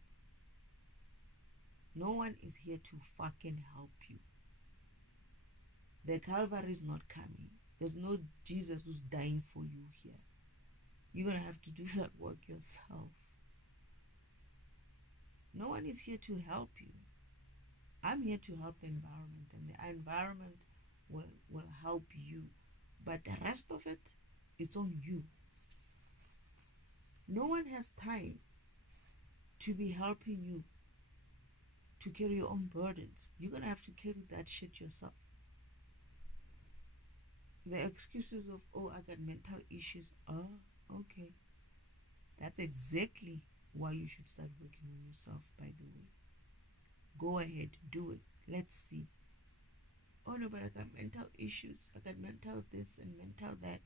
No one is here to fucking help you. The Calvary is not coming. There's no Jesus who's dying for you here. You're going to have to do that work yourself. No one is here to help you. I'm here to help the environment, and the environment will help you. But the rest of it, it's on you. No one has time to be helping you to carry your own burdens. You're going to have to carry that shit yourself. The excuses of, oh, I got mental issues. Oh, okay. That's exactly why you should start working on yourself, by the way. Go ahead, do it. Let's see. Oh no, but I got mental issues. I got mental this and mental that.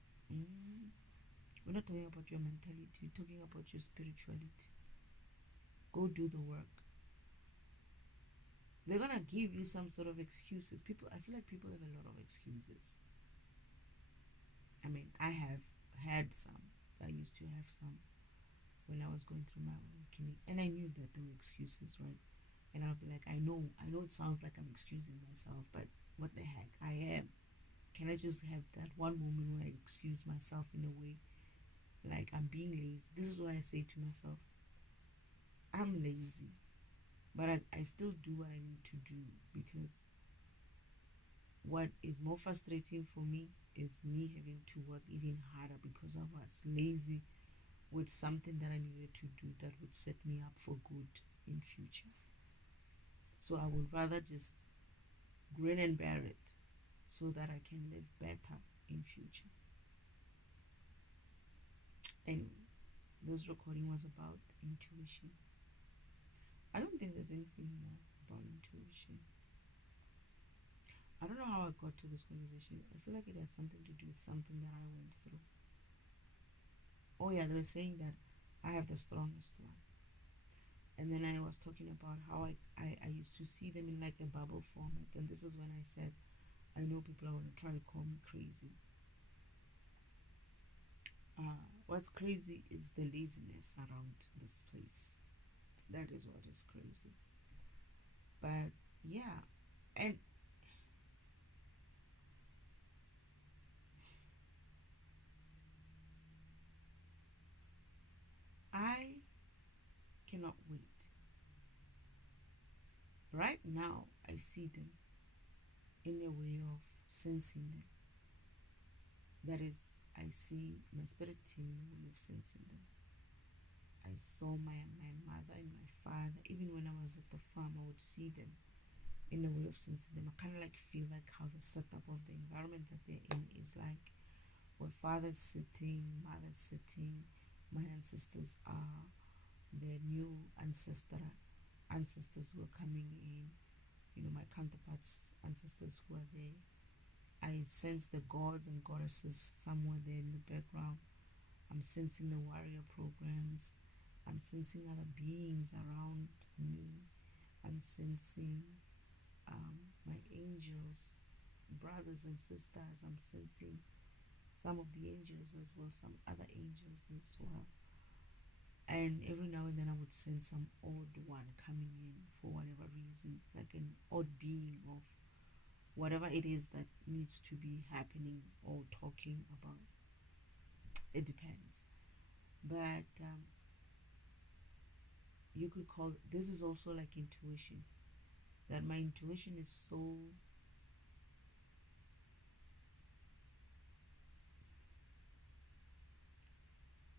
We're not talking about your mentality. We're talking about your spirituality. Go do the work. They're gonna give you some sort of excuses. I feel like people have a lot of excuses. I mean, I have had some. I used to have some when I was going through my awakening, and I knew that there were excuses, right? And I'll be like, I know it sounds like I'm excusing myself, but what the heck, I am. Can I just have that one moment where I excuse myself in a way like I'm being lazy? This is what I say to myself. I'm lazy, but I still do what I need to do, because what is more frustrating for me is me having to work even harder because I was lazy with something that I needed to do that would set me up for good in future. So I would rather just grin and bear it so that I can live better in future. Anyway, this recording was about intuition. I don't think there's anything more about intuition. I don't know how I got to this conversation. I feel like it had something to do with something that I went through. Oh yeah, they were saying that I have the strongest one. And then I was talking about how I used to see them in like a bubble format. And this is when I said, I know people are going to try to call me crazy. What's crazy is the laziness around this place. That is what is crazy. But yeah, and I cannot wait. Right now, I see them in a way of sensing them. That is, I see my spirit team in a way of sensing them. I saw my mother and my father. Even when I was at the farm, I would see them in a way of sensing them. I kind of like feel like how the setup of the environment that they're in is like, where father's sitting, mother's sitting, my ancestors are, the new ancestors who are coming in, my counterparts, ancestors who are there. I sense the gods and goddesses somewhere there in the background. I'm sensing the warrior programs. I'm sensing other beings around me. I'm sensing my angels, brothers and sisters. I'm sensing some of the angels as well, some other angels as well. And every now and then I would sense some odd one coming in for whatever reason, like an odd being of whatever it is that needs to be happening or talking about. It depends. But you could call this is also like intuition. That my intuition is so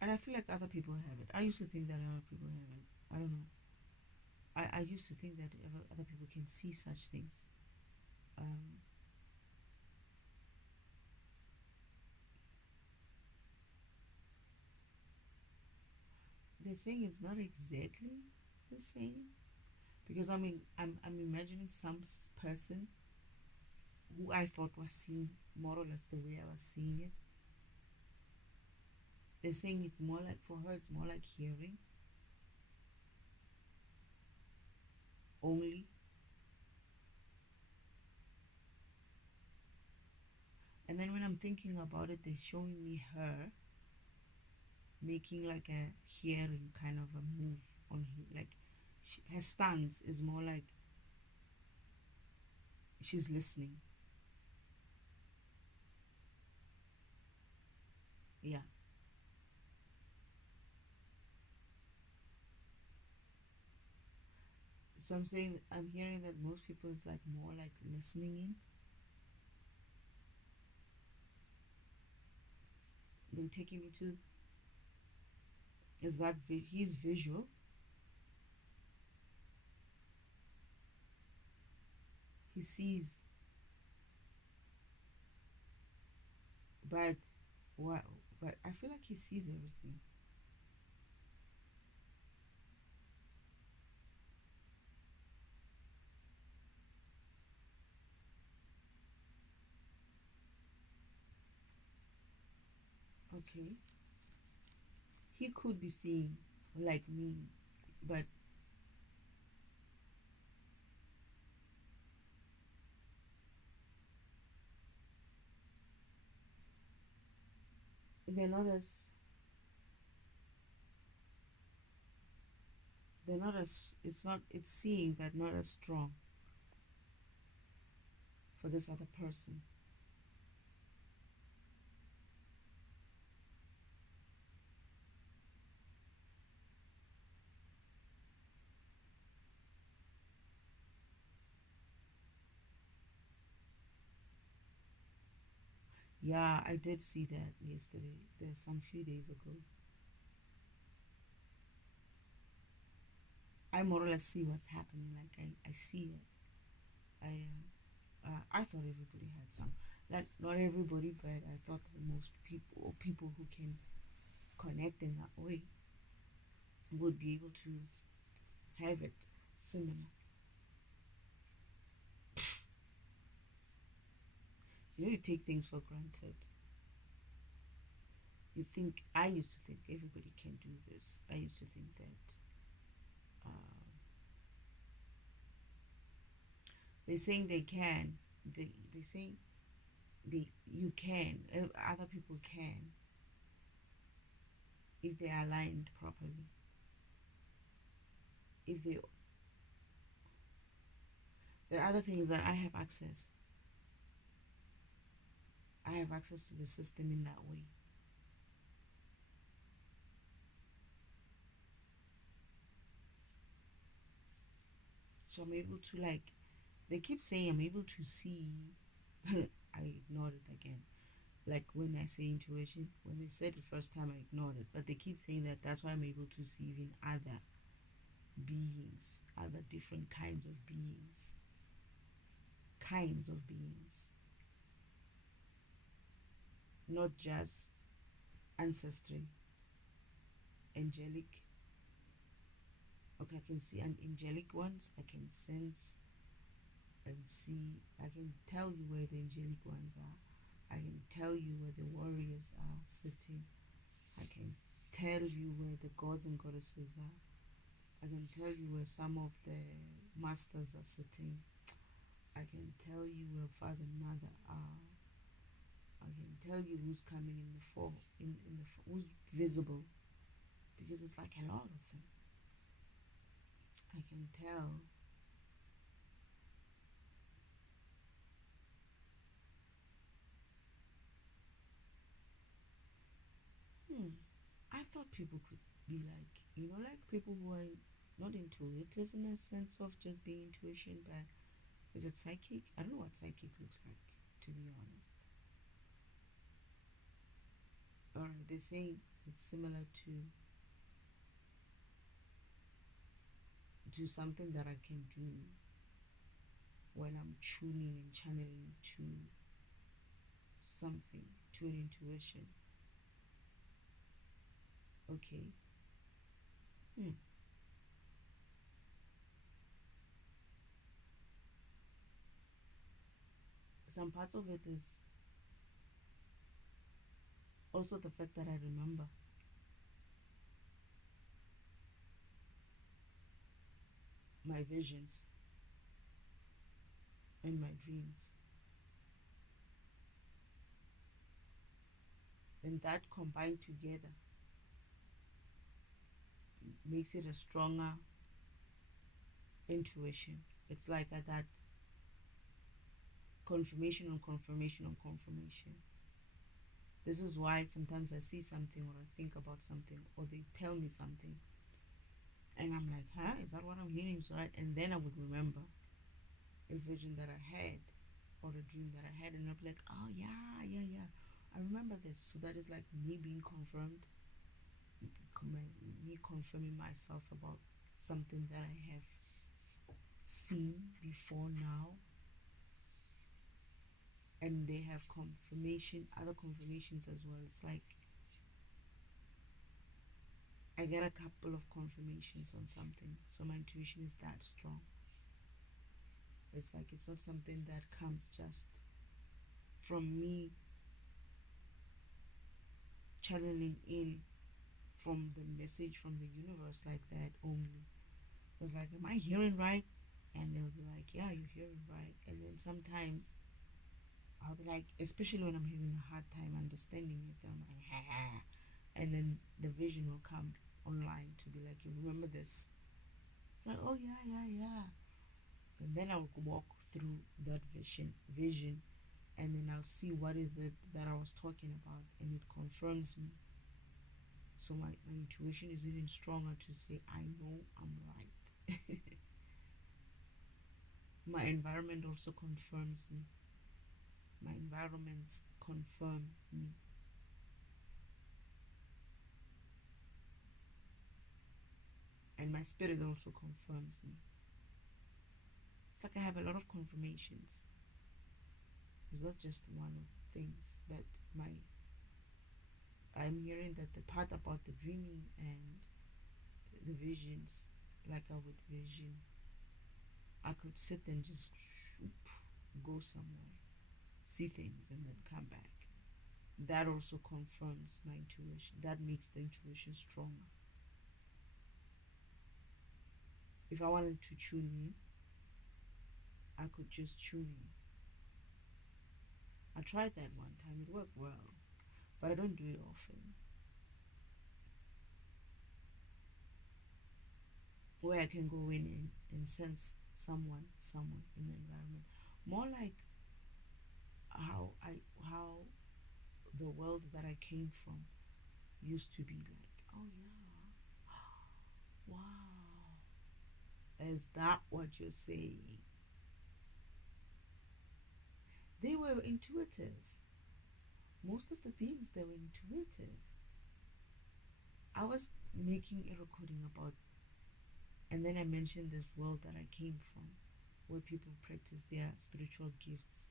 and I feel like other people have it. I used to think that other people have it. I don't know. I used to think that other people can see such things. They're saying it's not exactly the same, because I mean I'm imagining some person who I thought was seeing more or less the way I was seeing it. They're saying it's more like, for her, it's more like hearing only. And And then when I'm thinking about it, they're showing me her making like a hearing kind of a move on him. Like her stance is more like she's listening. Yeah. So I'm saying I'm hearing that most people is like more like listening in. They're taking me to is that he's visual. He sees, but what? But I feel like he sees everything. Okay, he could be seeing like me, but they're not as they're not as it's not it's seeing but not as strong for this other person. Yeah, I did see that yesterday. There's some few days ago. I more or less see what's happening. Like I see it. I thought everybody had some. Like not everybody, but I thought that most people or people who can connect in that way would be able to have it similar. You take things for granted. You think I used to think everybody can do this. I used to think that they're saying they can. They say you can. Other people can if they are aligned properly. If they the other thing is that I have access to the system in that way. So I'm able to like they keep saying I'm able to see I ignored it again. Like when I say intuition, when they said it first time I ignored it. But they keep saying that that's why I'm able to see even other beings, other different kinds of beings. Kinds of beings. Not just ancestry, angelic. Okay, I can see an angelic ones. I can sense and see. I can tell you where the angelic ones are. I can tell you where the warriors are sitting. I can tell you where the gods and goddesses are. I can tell you where some of the masters are sitting. I can tell you where father and mother are. I can tell you who's coming in the fall, who's visible, because it's like a lot of them. I can tell. Hmm. I thought people could be like, like people who are not intuitive in a sense of just being intuition, but is it psychic? I don't know what psychic looks like, to be honest. Alright, they're saying it's similar to something that I can do when I'm tuning and channeling to something, to an intuition. Okay. Hmm. Some parts of it is also the fact that I remember my visions and my dreams. then that combined together makes it a stronger intuition. It's like I got confirmation on confirmation on confirmation. This is why sometimes I see something or I think about something or they tell me something and I'm like, huh, is that what I'm hearing is right? And then I would remember a vision that I had or a dream that I had, and I'll be like, oh yeah, yeah, yeah, I remember this. So that is like me being confirmed, me confirming myself about something that I have seen before now, and they have confirmation, other confirmations as well. It's like I get a couple of confirmations on something, so my intuition is that strong. It's like it's not something that comes just from me channeling in from the message from the universe like that only. It's like, am I hearing right? And they'll be like, yeah, you're hearing right. And then sometimes I'll be like, especially when I'm having a hard time understanding it, I'm like, ha ha. And then the vision will come online to be like, you remember this? It's like, oh yeah, yeah, yeah. And then I'll walk through that vision, and then I'll see what is it that I was talking about, and it confirms me. So my intuition is even stronger to say, I know I'm right. My environment also confirms me. My environments confirm me. And my spirit also confirms me. It's like I have a lot of confirmations. It's not just one of things, but I'm hearing that the part about the dreaming and the visions, like I would vision, I could sit and just go somewhere, see things, and then come back. That also confirms my intuition. That makes the intuition stronger. If I wanted to tune in, I could just tune in. I tried that one time, it worked well, but I don't do it often. Where I can go in and sense someone in the environment. More like how the world that I came from used to be like, oh yeah, wow. Is that what you're saying? They were intuitive. Most of the beings, they were intuitive. I was making a recording about, and then I mentioned this world that I came from, where people practice their spiritual gifts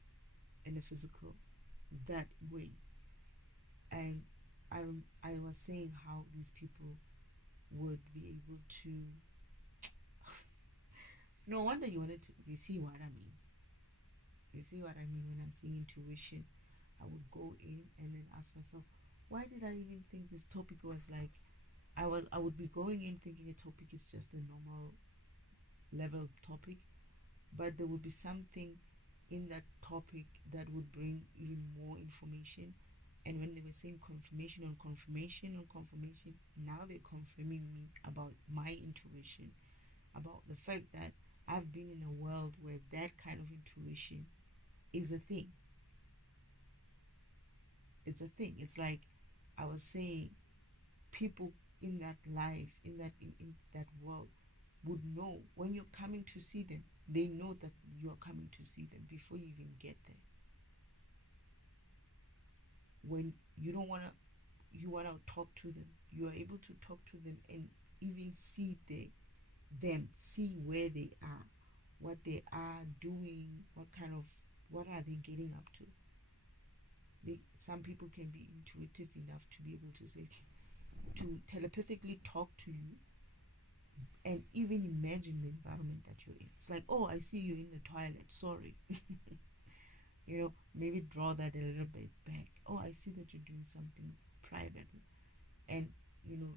in the physical that way. And I was saying how these people would be able to. No wonder you wanted to. You see what I mean? You see what I mean when I'm saying intuition? I would go in and then ask myself, why did I even think this topic was like? I would be going in thinking a topic is just a normal level topic, but there would be something in that topic that would bring even more information. And when they were saying confirmation on confirmation on confirmation, now they're confirming me about my intuition, about the fact that I've been in a world where that kind of intuition is a thing. It's a thing. It's like I was saying, people in that life, in that world, would know when you're coming to see them. They know that you're coming to see them before you even get there. When you don't want to, you want to talk to them, you are able to talk to them and even see them, see where they are, what they are doing, what are they getting up to. Some people can be intuitive enough to be able to say, to telepathically talk to you and even imagine the environment that you're in. It's like, oh, I see you in the toilet, sorry. Maybe draw that a little bit back. Oh, I see that you're doing something privately, and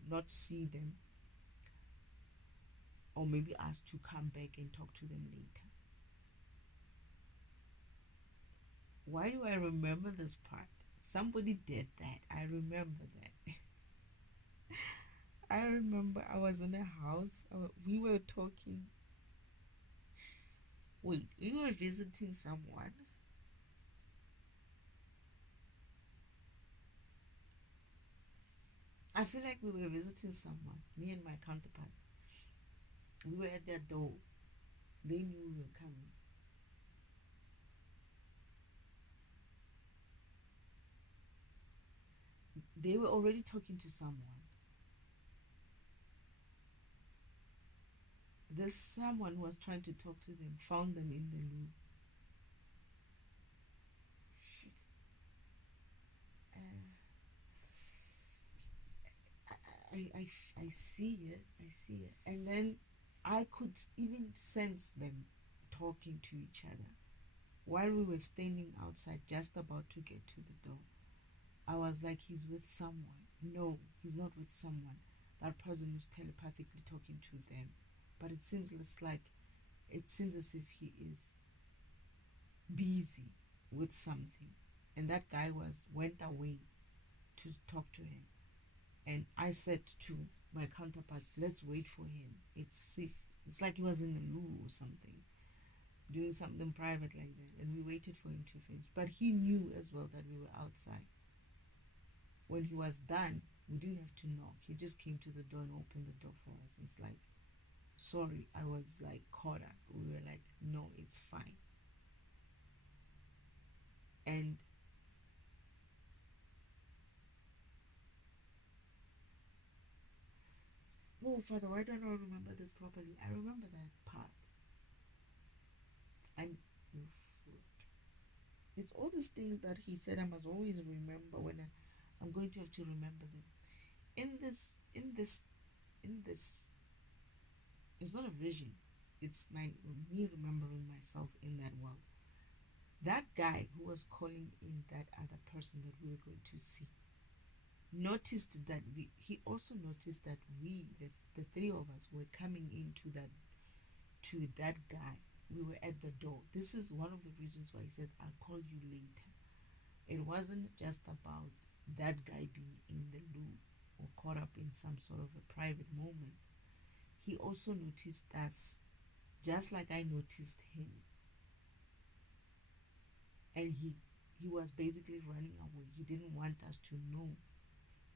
not see them, or maybe ask to come back and talk to them later. Why do I remember this part? Somebody did that. I remember that. I remember I was in a house. We were talking. Wait, we were visiting someone. I feel like we were visiting someone, me and my counterpart. We were at their door. They knew we were coming. They were already talking to someone. This someone who was trying to talk to them found them in the loo. Shit. Uh, I see it. I see it. And then I could even sense them talking to each other while we were standing outside, just about to get to the door. I was like, he's with someone. No, he's not with someone. That person is telepathically talking to them. But it seems it seems as if he is busy with something. And that guy went away to talk to him. And I said to my counterparts, let's wait for him. It's like he was in the loo or something, doing something private like that. And we waited for him to finish. But he knew as well that we were outside. When he was done, we didn't have to knock. He just came to the door and opened the door for us. It's like, sorry, I was like caught up. We were like, no, it's fine. And oh, Father, why don't I remember this properly? I remember that part. And it's all these things that he said I must always remember when I'm going to have to remember them. In this, in this, in this, it's not a vision. It's me remembering myself in that world. That guy who was calling in that other person that we were going to see noticed that he also noticed that the three of us were coming into that to that guy. We were at the door. This is one of the reasons why he said, I'll call you later. It wasn't just about that guy being in the loo or caught up in some sort of a private moment. He also noticed us, just like I noticed him. And he was basically running away. He didn't want us to know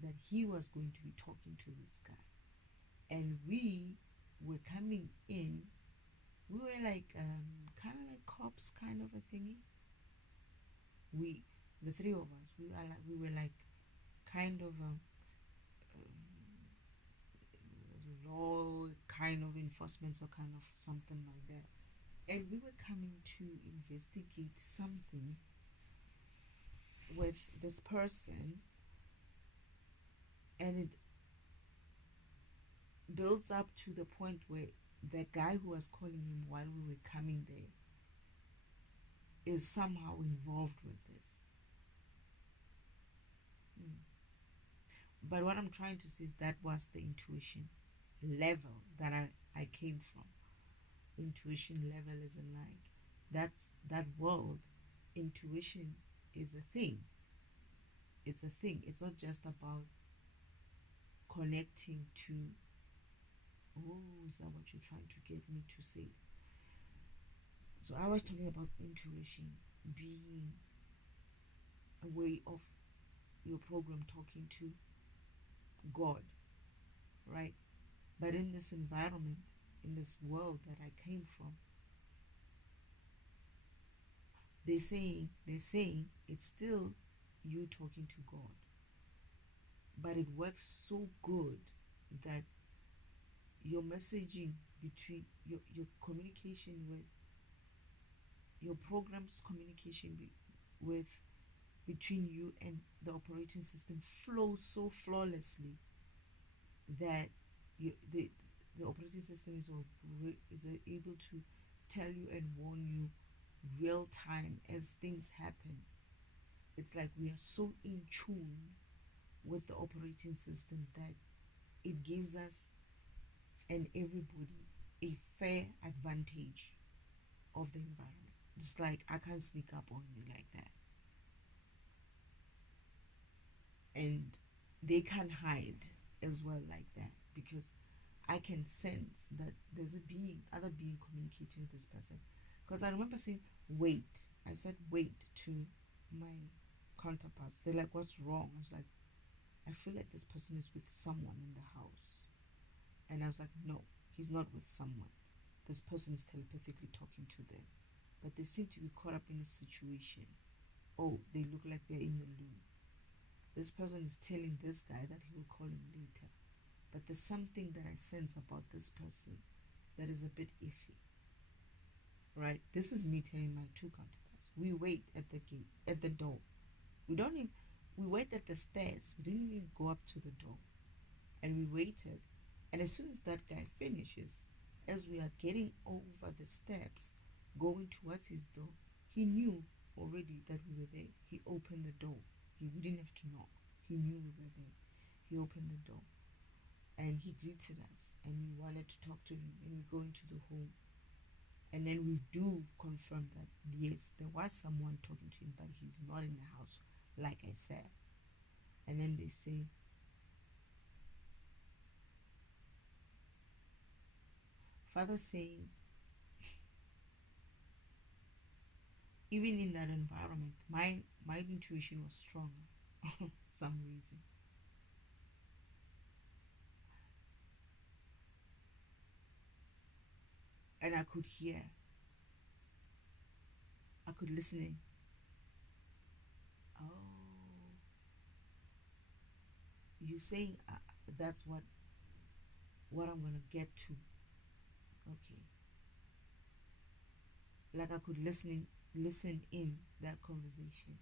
that he was going to be talking to this guy. And we were coming in. We were like kind of like cops, kind of a thingy. The three of us, we were like kind of law kind of enforcement or kind of something like that. And we were coming to investigate something with this person, and it builds up to the point where the guy who was calling him while we were coming there is somehow involved with this. But what I'm trying to say is that was the intuition level that I came from. Intuition level is in like that world. Intuition is a thing. It's a thing. It's not just about connecting to, oh, is that what you're trying to get me to say? So I was talking about intuition being a way of your program talking to God, right? But in this environment, in this world that I came from, they're saying it's still you talking to God. But it works so good that your messaging between your communication with your program's communication with between you and the operating system flows so flawlessly that the operating system is able to tell you and warn you real time as things happen. It's like we are so in tune with the operating system that it gives us and everybody a fair advantage of the environment. It's like I can't sneak up on you like that. and they can't hide as well like that, because I can sense that there's a being, other being communicating with this person. Because I remember saying, wait. I said, wait to my counterparts. They're like, what's wrong? I was like, I feel like this person is with someone in the house. And I was like, no, he's not with someone. This person is telepathically talking to them. But they seem to be caught up in a situation. Oh, they look like they're in the loo. This person is telling this guy that he will call him later. But there's something that I sense about this person that is a bit iffy. Right? This is me telling my two counterparts. We wait at the gate, at the door. We don't even, we wait at the stairs. We didn't even go up to the door. And we waited. And as soon as that guy finishes, as we are getting over the steps, going towards his door, he knew already that we were there. He opened the door. We didn't have to knock. He knew we were there. He opened the door. And he greeted us. And we wanted to talk to him. And we go into the home. And then we do confirm that, yes, there was someone talking to him, but he's not in the house, like I said. And then they say, Father saying, even in that environment, my intuition was strong some reason. And I could hear, I could listen in. Oh, you saying that's what I'm gonna get to. Okay, like I could listen in that conversation.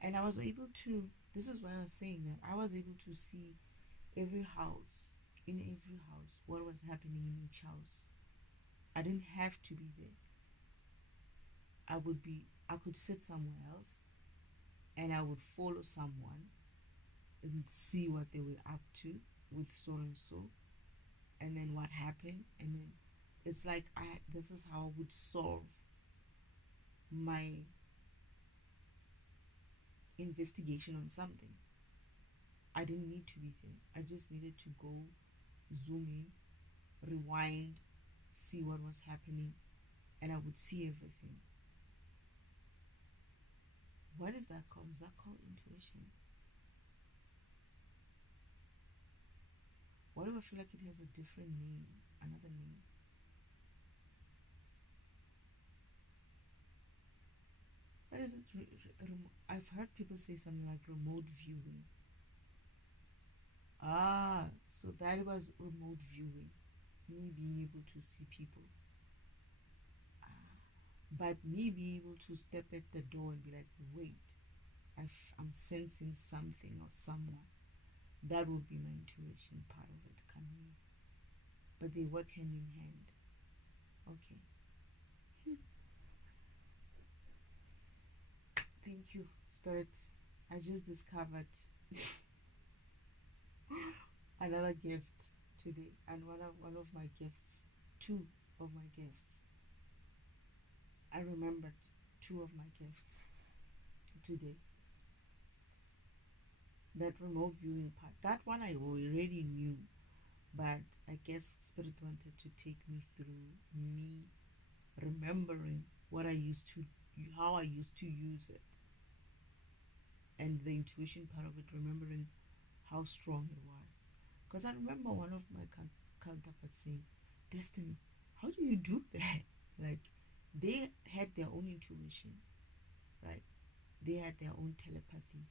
And I was able to, this is why I was saying that I was able to see every house, in every house, what was happening in each house. I didn't have to be there. I could sit somewhere else, and I would follow someone and see what they were up to with so and so, and then what happened. And then it's like, this is how I would solve my investigation on something. I didn't need to be there. I just needed to go, zoom in, rewind, see what was happening, and I would see everything. What is that called? Is that called intuition? Why do I feel like it has a different name? Another name? What is it? I've heard people say something like remote viewing. Ah, so that was remote viewing. Me being able to see people. Ah, but me being able to step at the door and be like, wait, I'm sensing something or someone. That would be my intuition part of it coming in. But they work hand in hand. Okay. Thank you, Spirit. I just discovered another gift today, and one of my gifts, two of my gifts. I remembered two of my gifts today. That remote viewing part, that one I already knew, but I guess Spirit wanted to take me through me remembering what I used to, how I used to use it, and the intuition part of it, remembering how strong it was. Because I remember one of my counterparts saying, Destiny, how do you do that? Like, they had their own intuition, right? They had their own telepathy,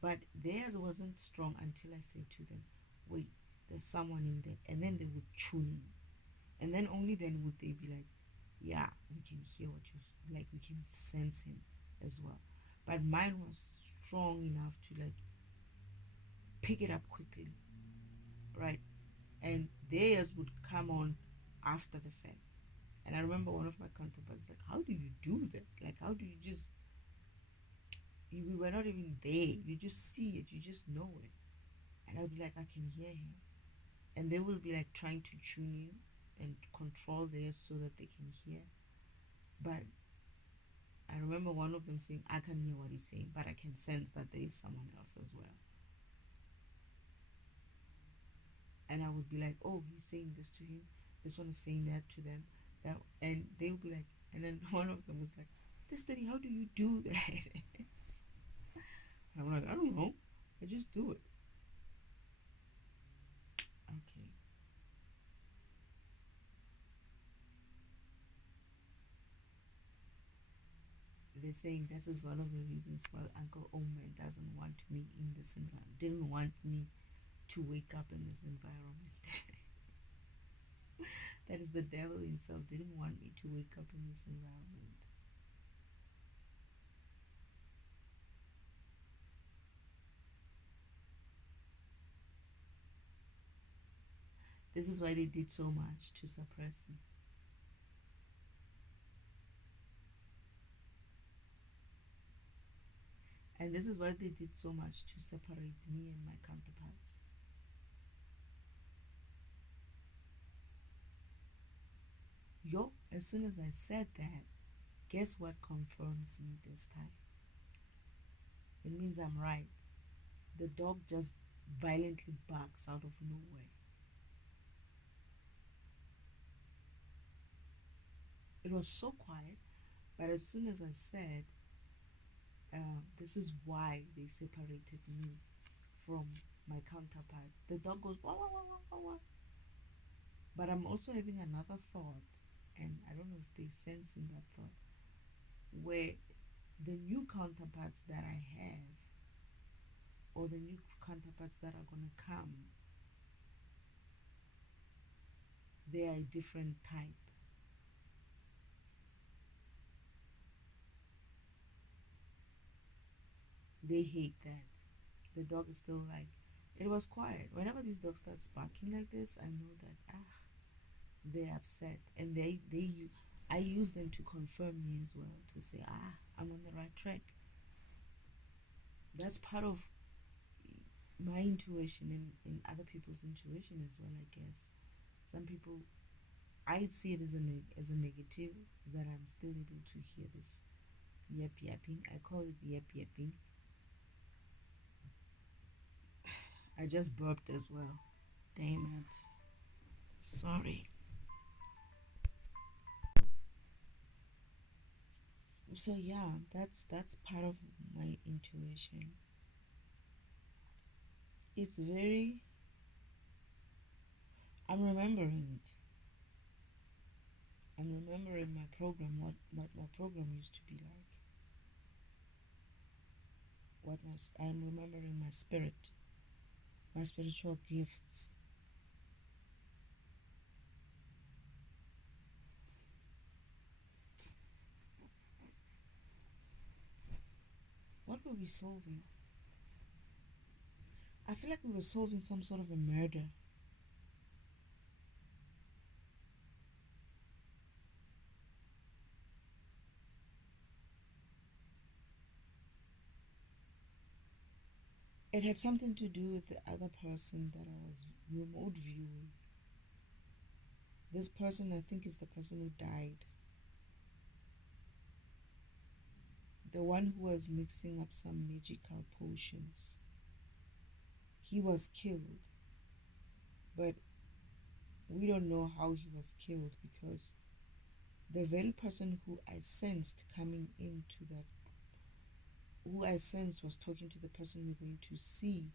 but theirs wasn't strong until I said to them, wait, there's someone in there. And then they would tune in. And then only then would they be like, yeah, we can hear what you, like, we can sense him as well. But mine was strong enough to like pick it up quickly, right? And theirs would come on after the fact. And I remember one of my counterparts like, how do you do that? Like, how do you just, we were not even there. You just see it, you just know it. And I'll be like, I can hear him. And they will be like trying to tune in and control theirs so that they can hear. But I remember one of them saying, I can hear what he's saying, but I can sense that there is someone else as well. And I would be like, oh, he's saying this to him, this one is saying that to them, that, and they'll be like, and then one of them was like, this study, how do you do that? I'm like, I don't know, I just do it. Okay. They're saying this is one of the reasons why Uncle Omen doesn't want me in this environment, didn't want me to wake up in this environment. That is, the devil himself didn't want me to wake up in this environment. This is why they did so much to suppress me. And this is why they did so much to separate me and my counterparts. Yo, as soon as I said that, guess what confirms me this time? It means I'm right. The dog just violently barks out of nowhere. It was so quiet, but as soon as I said, this is why they separated me from my counterpart, the dog goes, wah, wah, wah, wah, wah, wah. But I'm also having another thought, and I don't know if they sense in that thought, where the new counterparts that I have, or the new counterparts that are going to come, they are a different type. They hate that. The dog is still like, it was quiet. Whenever these dogs start barking like this, I know that they're upset, and I use them to confirm me as well, to say I'm on the right track. That's part of my intuition, and other people's intuition as well, I guess. Some people, I see it as a negative that I'm still able to hear this yap yapping. I call it yap yapping. I just burped as well. Damn it. Sorry. So yeah, that's part of my intuition. It's very, I'm remembering it. I'm remembering my program, what my program used to be like. I'm remembering my spirit, my spiritual gifts. What were we solving? I feel like we were solving some sort of a murder. It had something to do with the other person that I was remote viewing. This person, I think, is the person who died. The one who was mixing up some magical potions. He was killed, but we don't know how he was killed, because the very person who I sensed coming into that, who I sensed was talking to the person we're going to see,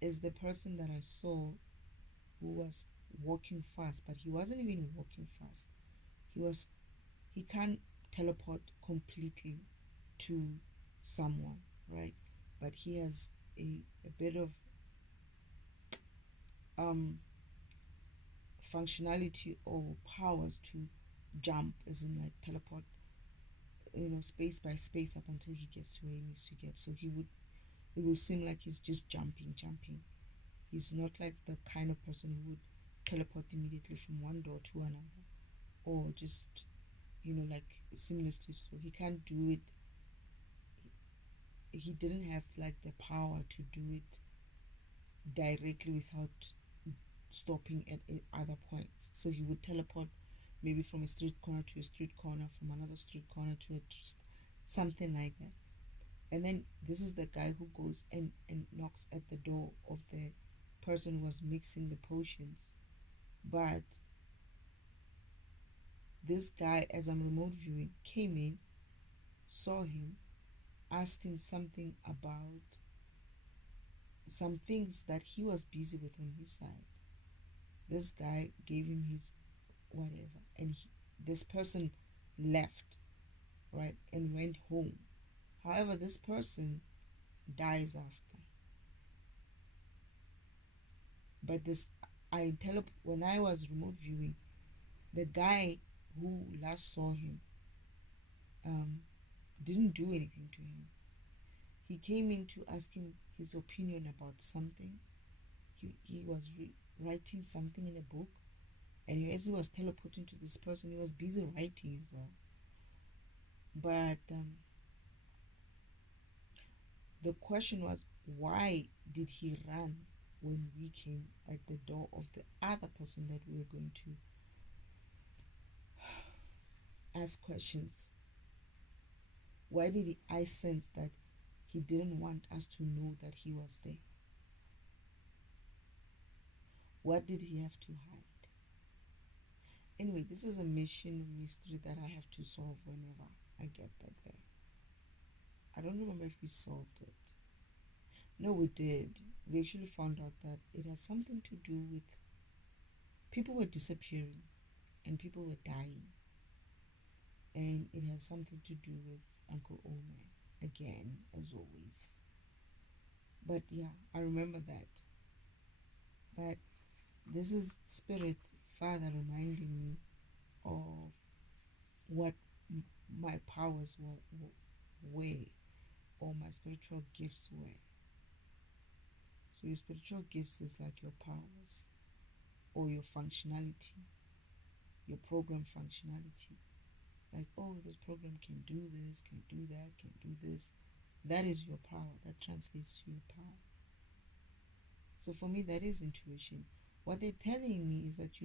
is the person that I saw who was walking fast, but he wasn't even walking fast. He can't teleport completely to someone, right? But he has a bit of um functionality or powers to jump, as in like teleport, space by space, up until he gets to where he needs to get. So it will seem like he's just jumping. He's not like the kind of person who would teleport immediately from one door to another, or just, like seamlessly. So he can't do it. He didn't have like the power to do it directly without stopping at other points. So he would teleport maybe from a street corner to a street corner, from another street corner to a something like that. And then this is the guy who goes and knocks at the door of the person who was mixing the potions. But this guy, as I'm remote viewing, came in, saw him, asked him something about some things that he was busy with on his side. This guy gave him his whatever, and this person left, right, and went home. However, this person dies after. But this, when I was remote viewing, the guy who last saw him um, didn't do anything to him. He came in to ask him his opinion about something. He was writing something in a book, and as he was teleporting to this person, he was busy writing as well. But the question was, why did he run when we came at the door of the other person that we were going to ask questions? Why did I sense that he didn't want us to know that he was there? What did he have to hide? Anyway, this is a mission mystery that I have to solve whenever I get back there. I don't remember if we solved it. No, we did. We actually found out that it has something to do with people were disappearing and people were dying. And it has something to do with Uncle Oman, again, as always. But yeah, I remember that. But this is Spirit Father reminding me of what my powers were, or my spiritual gifts were. So your spiritual gifts is like your powers or your functionality, your program functionality. Like, oh, this program can do this, can do that, can do this. That is your power. That translates to your power. So for me, that is intuition. What they're telling me is that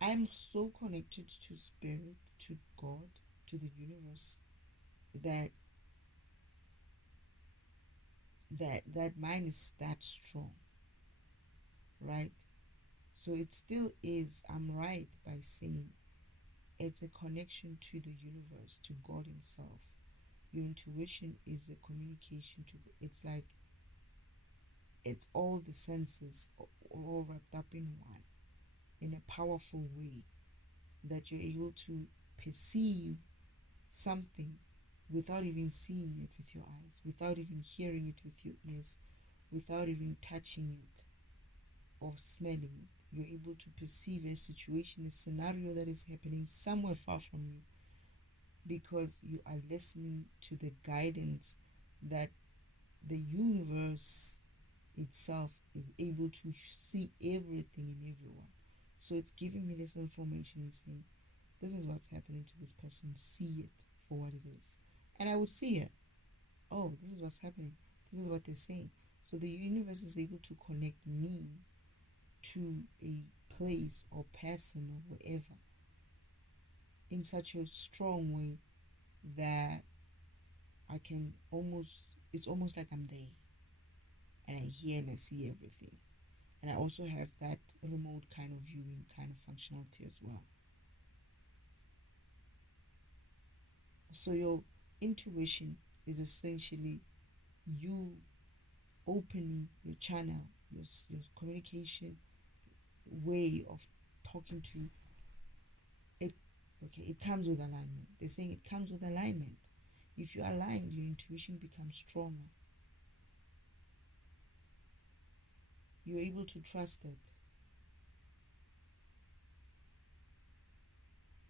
I'm so connected to Spirit, to God, to the universe, that mind is that strong, right? So it still is, I'm right by saying it's a connection to the universe, to God himself. Your intuition is a communication to, it's like, it's all the senses all wrapped up in one, in a powerful way, that you're able to perceive something without even seeing it with your eyes, without even hearing it with your ears, without even touching it or smelling it. You're able to perceive a situation, a scenario that is happening somewhere far from you, because you are listening to the guidance that the universe itself is able to see everything and everyone. So it's giving me this information and saying, this is what's happening to this person. See it for what it is. And I would see it. Oh, this is what's happening. This is what they're saying. So the universe is able to connect me to a place or person or whatever in such a strong way that I can it's almost like I'm there. And I hear and I see everything. And I also have that remote kind of viewing kind of functionality as well. So your intuition is essentially you opening your channel, your communication way of talking to it. Okay, it comes with alignment. They're saying it comes with alignment. If you're aligned, your intuition becomes stronger. You're able to trust it.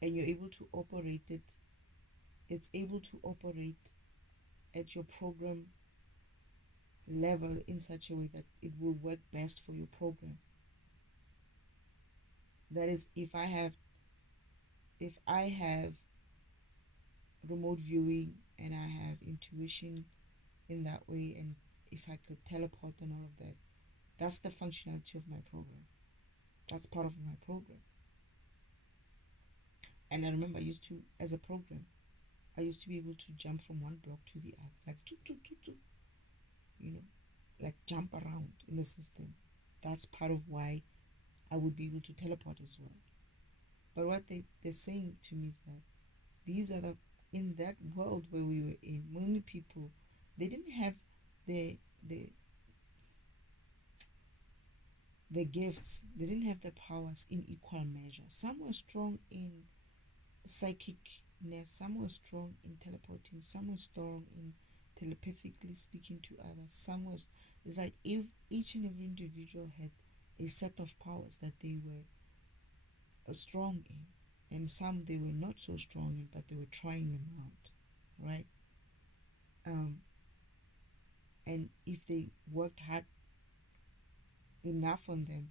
And you're able to operate it. It's able to operate at your program level in such a way that it will work best for your program. That is, if I have remote viewing and I have intuition in that way, and if I could teleport and all of that, that's the functionality of my program. That's part of my program. And I remember I used to, as a program, I used to be able to jump from one block to the other, like choo, choo, choo, choo, you know, like jump around in the system. That's part of why I would be able to teleport as well. But what they're saying to me is that these are in that world where we were in, many people, they didn't have the the the gifts, they didn't have the powers in equal measure. Some were strong in psychicness, some were strong in teleporting, some were strong in telepathically speaking to others, some was, it's like if each and every individual had a set of powers that they were strong in, and some they were not so strong in, but they were trying them out, right? um and if they worked hard enough on them,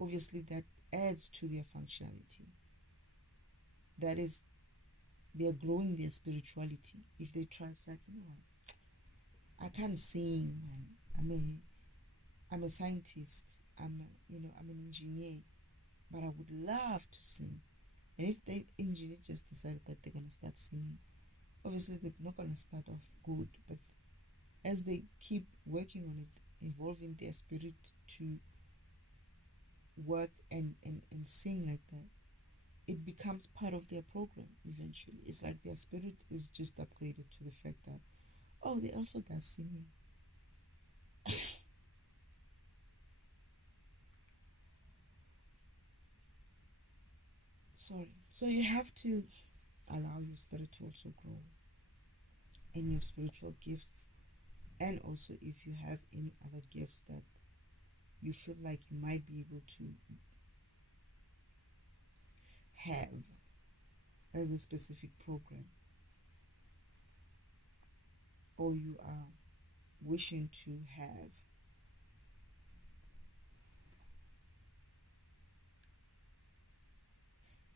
obviously that adds to their functionality. That is, they're growing their spirituality. If they try, it's like, you know what, I can't sing, man. I'm a scientist, I'm an engineer, but I would love to sing. And if the engineer just decided that they're gonna start singing, obviously they're not gonna start off good, but as they keep working on it, involving their spirit to work and sing like that, it becomes part of their program eventually. It's like their spirit is just upgraded to the fact that, oh, they also does singing. Sorry. So you have to allow your spirit to also grow and your spiritual gifts, and also if you have any other gifts that you feel like you might be able to have as a specific program, or you are wishing to have.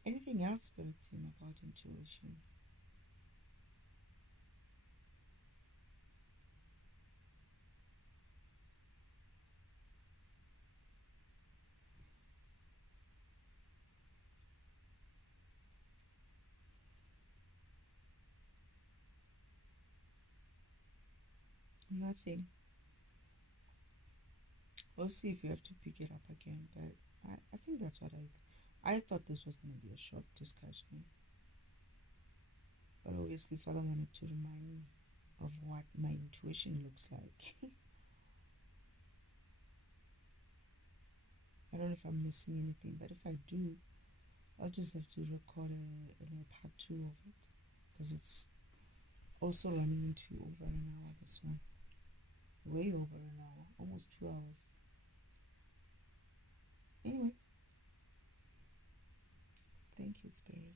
Anything else, Spirit Team, about intuition? Nothing. We'll see if you have to pick it up again, but I think that's what I thought this was going to be a short discussion. But obviously, Father wanted to remind me of what my intuition looks like. I don't know if I'm missing anything, but if I do, I'll just have to record a part two of it, because it's also running into over an hour. This one, way over an hour, almost 2 hours. Anyway, thank you, Spirit.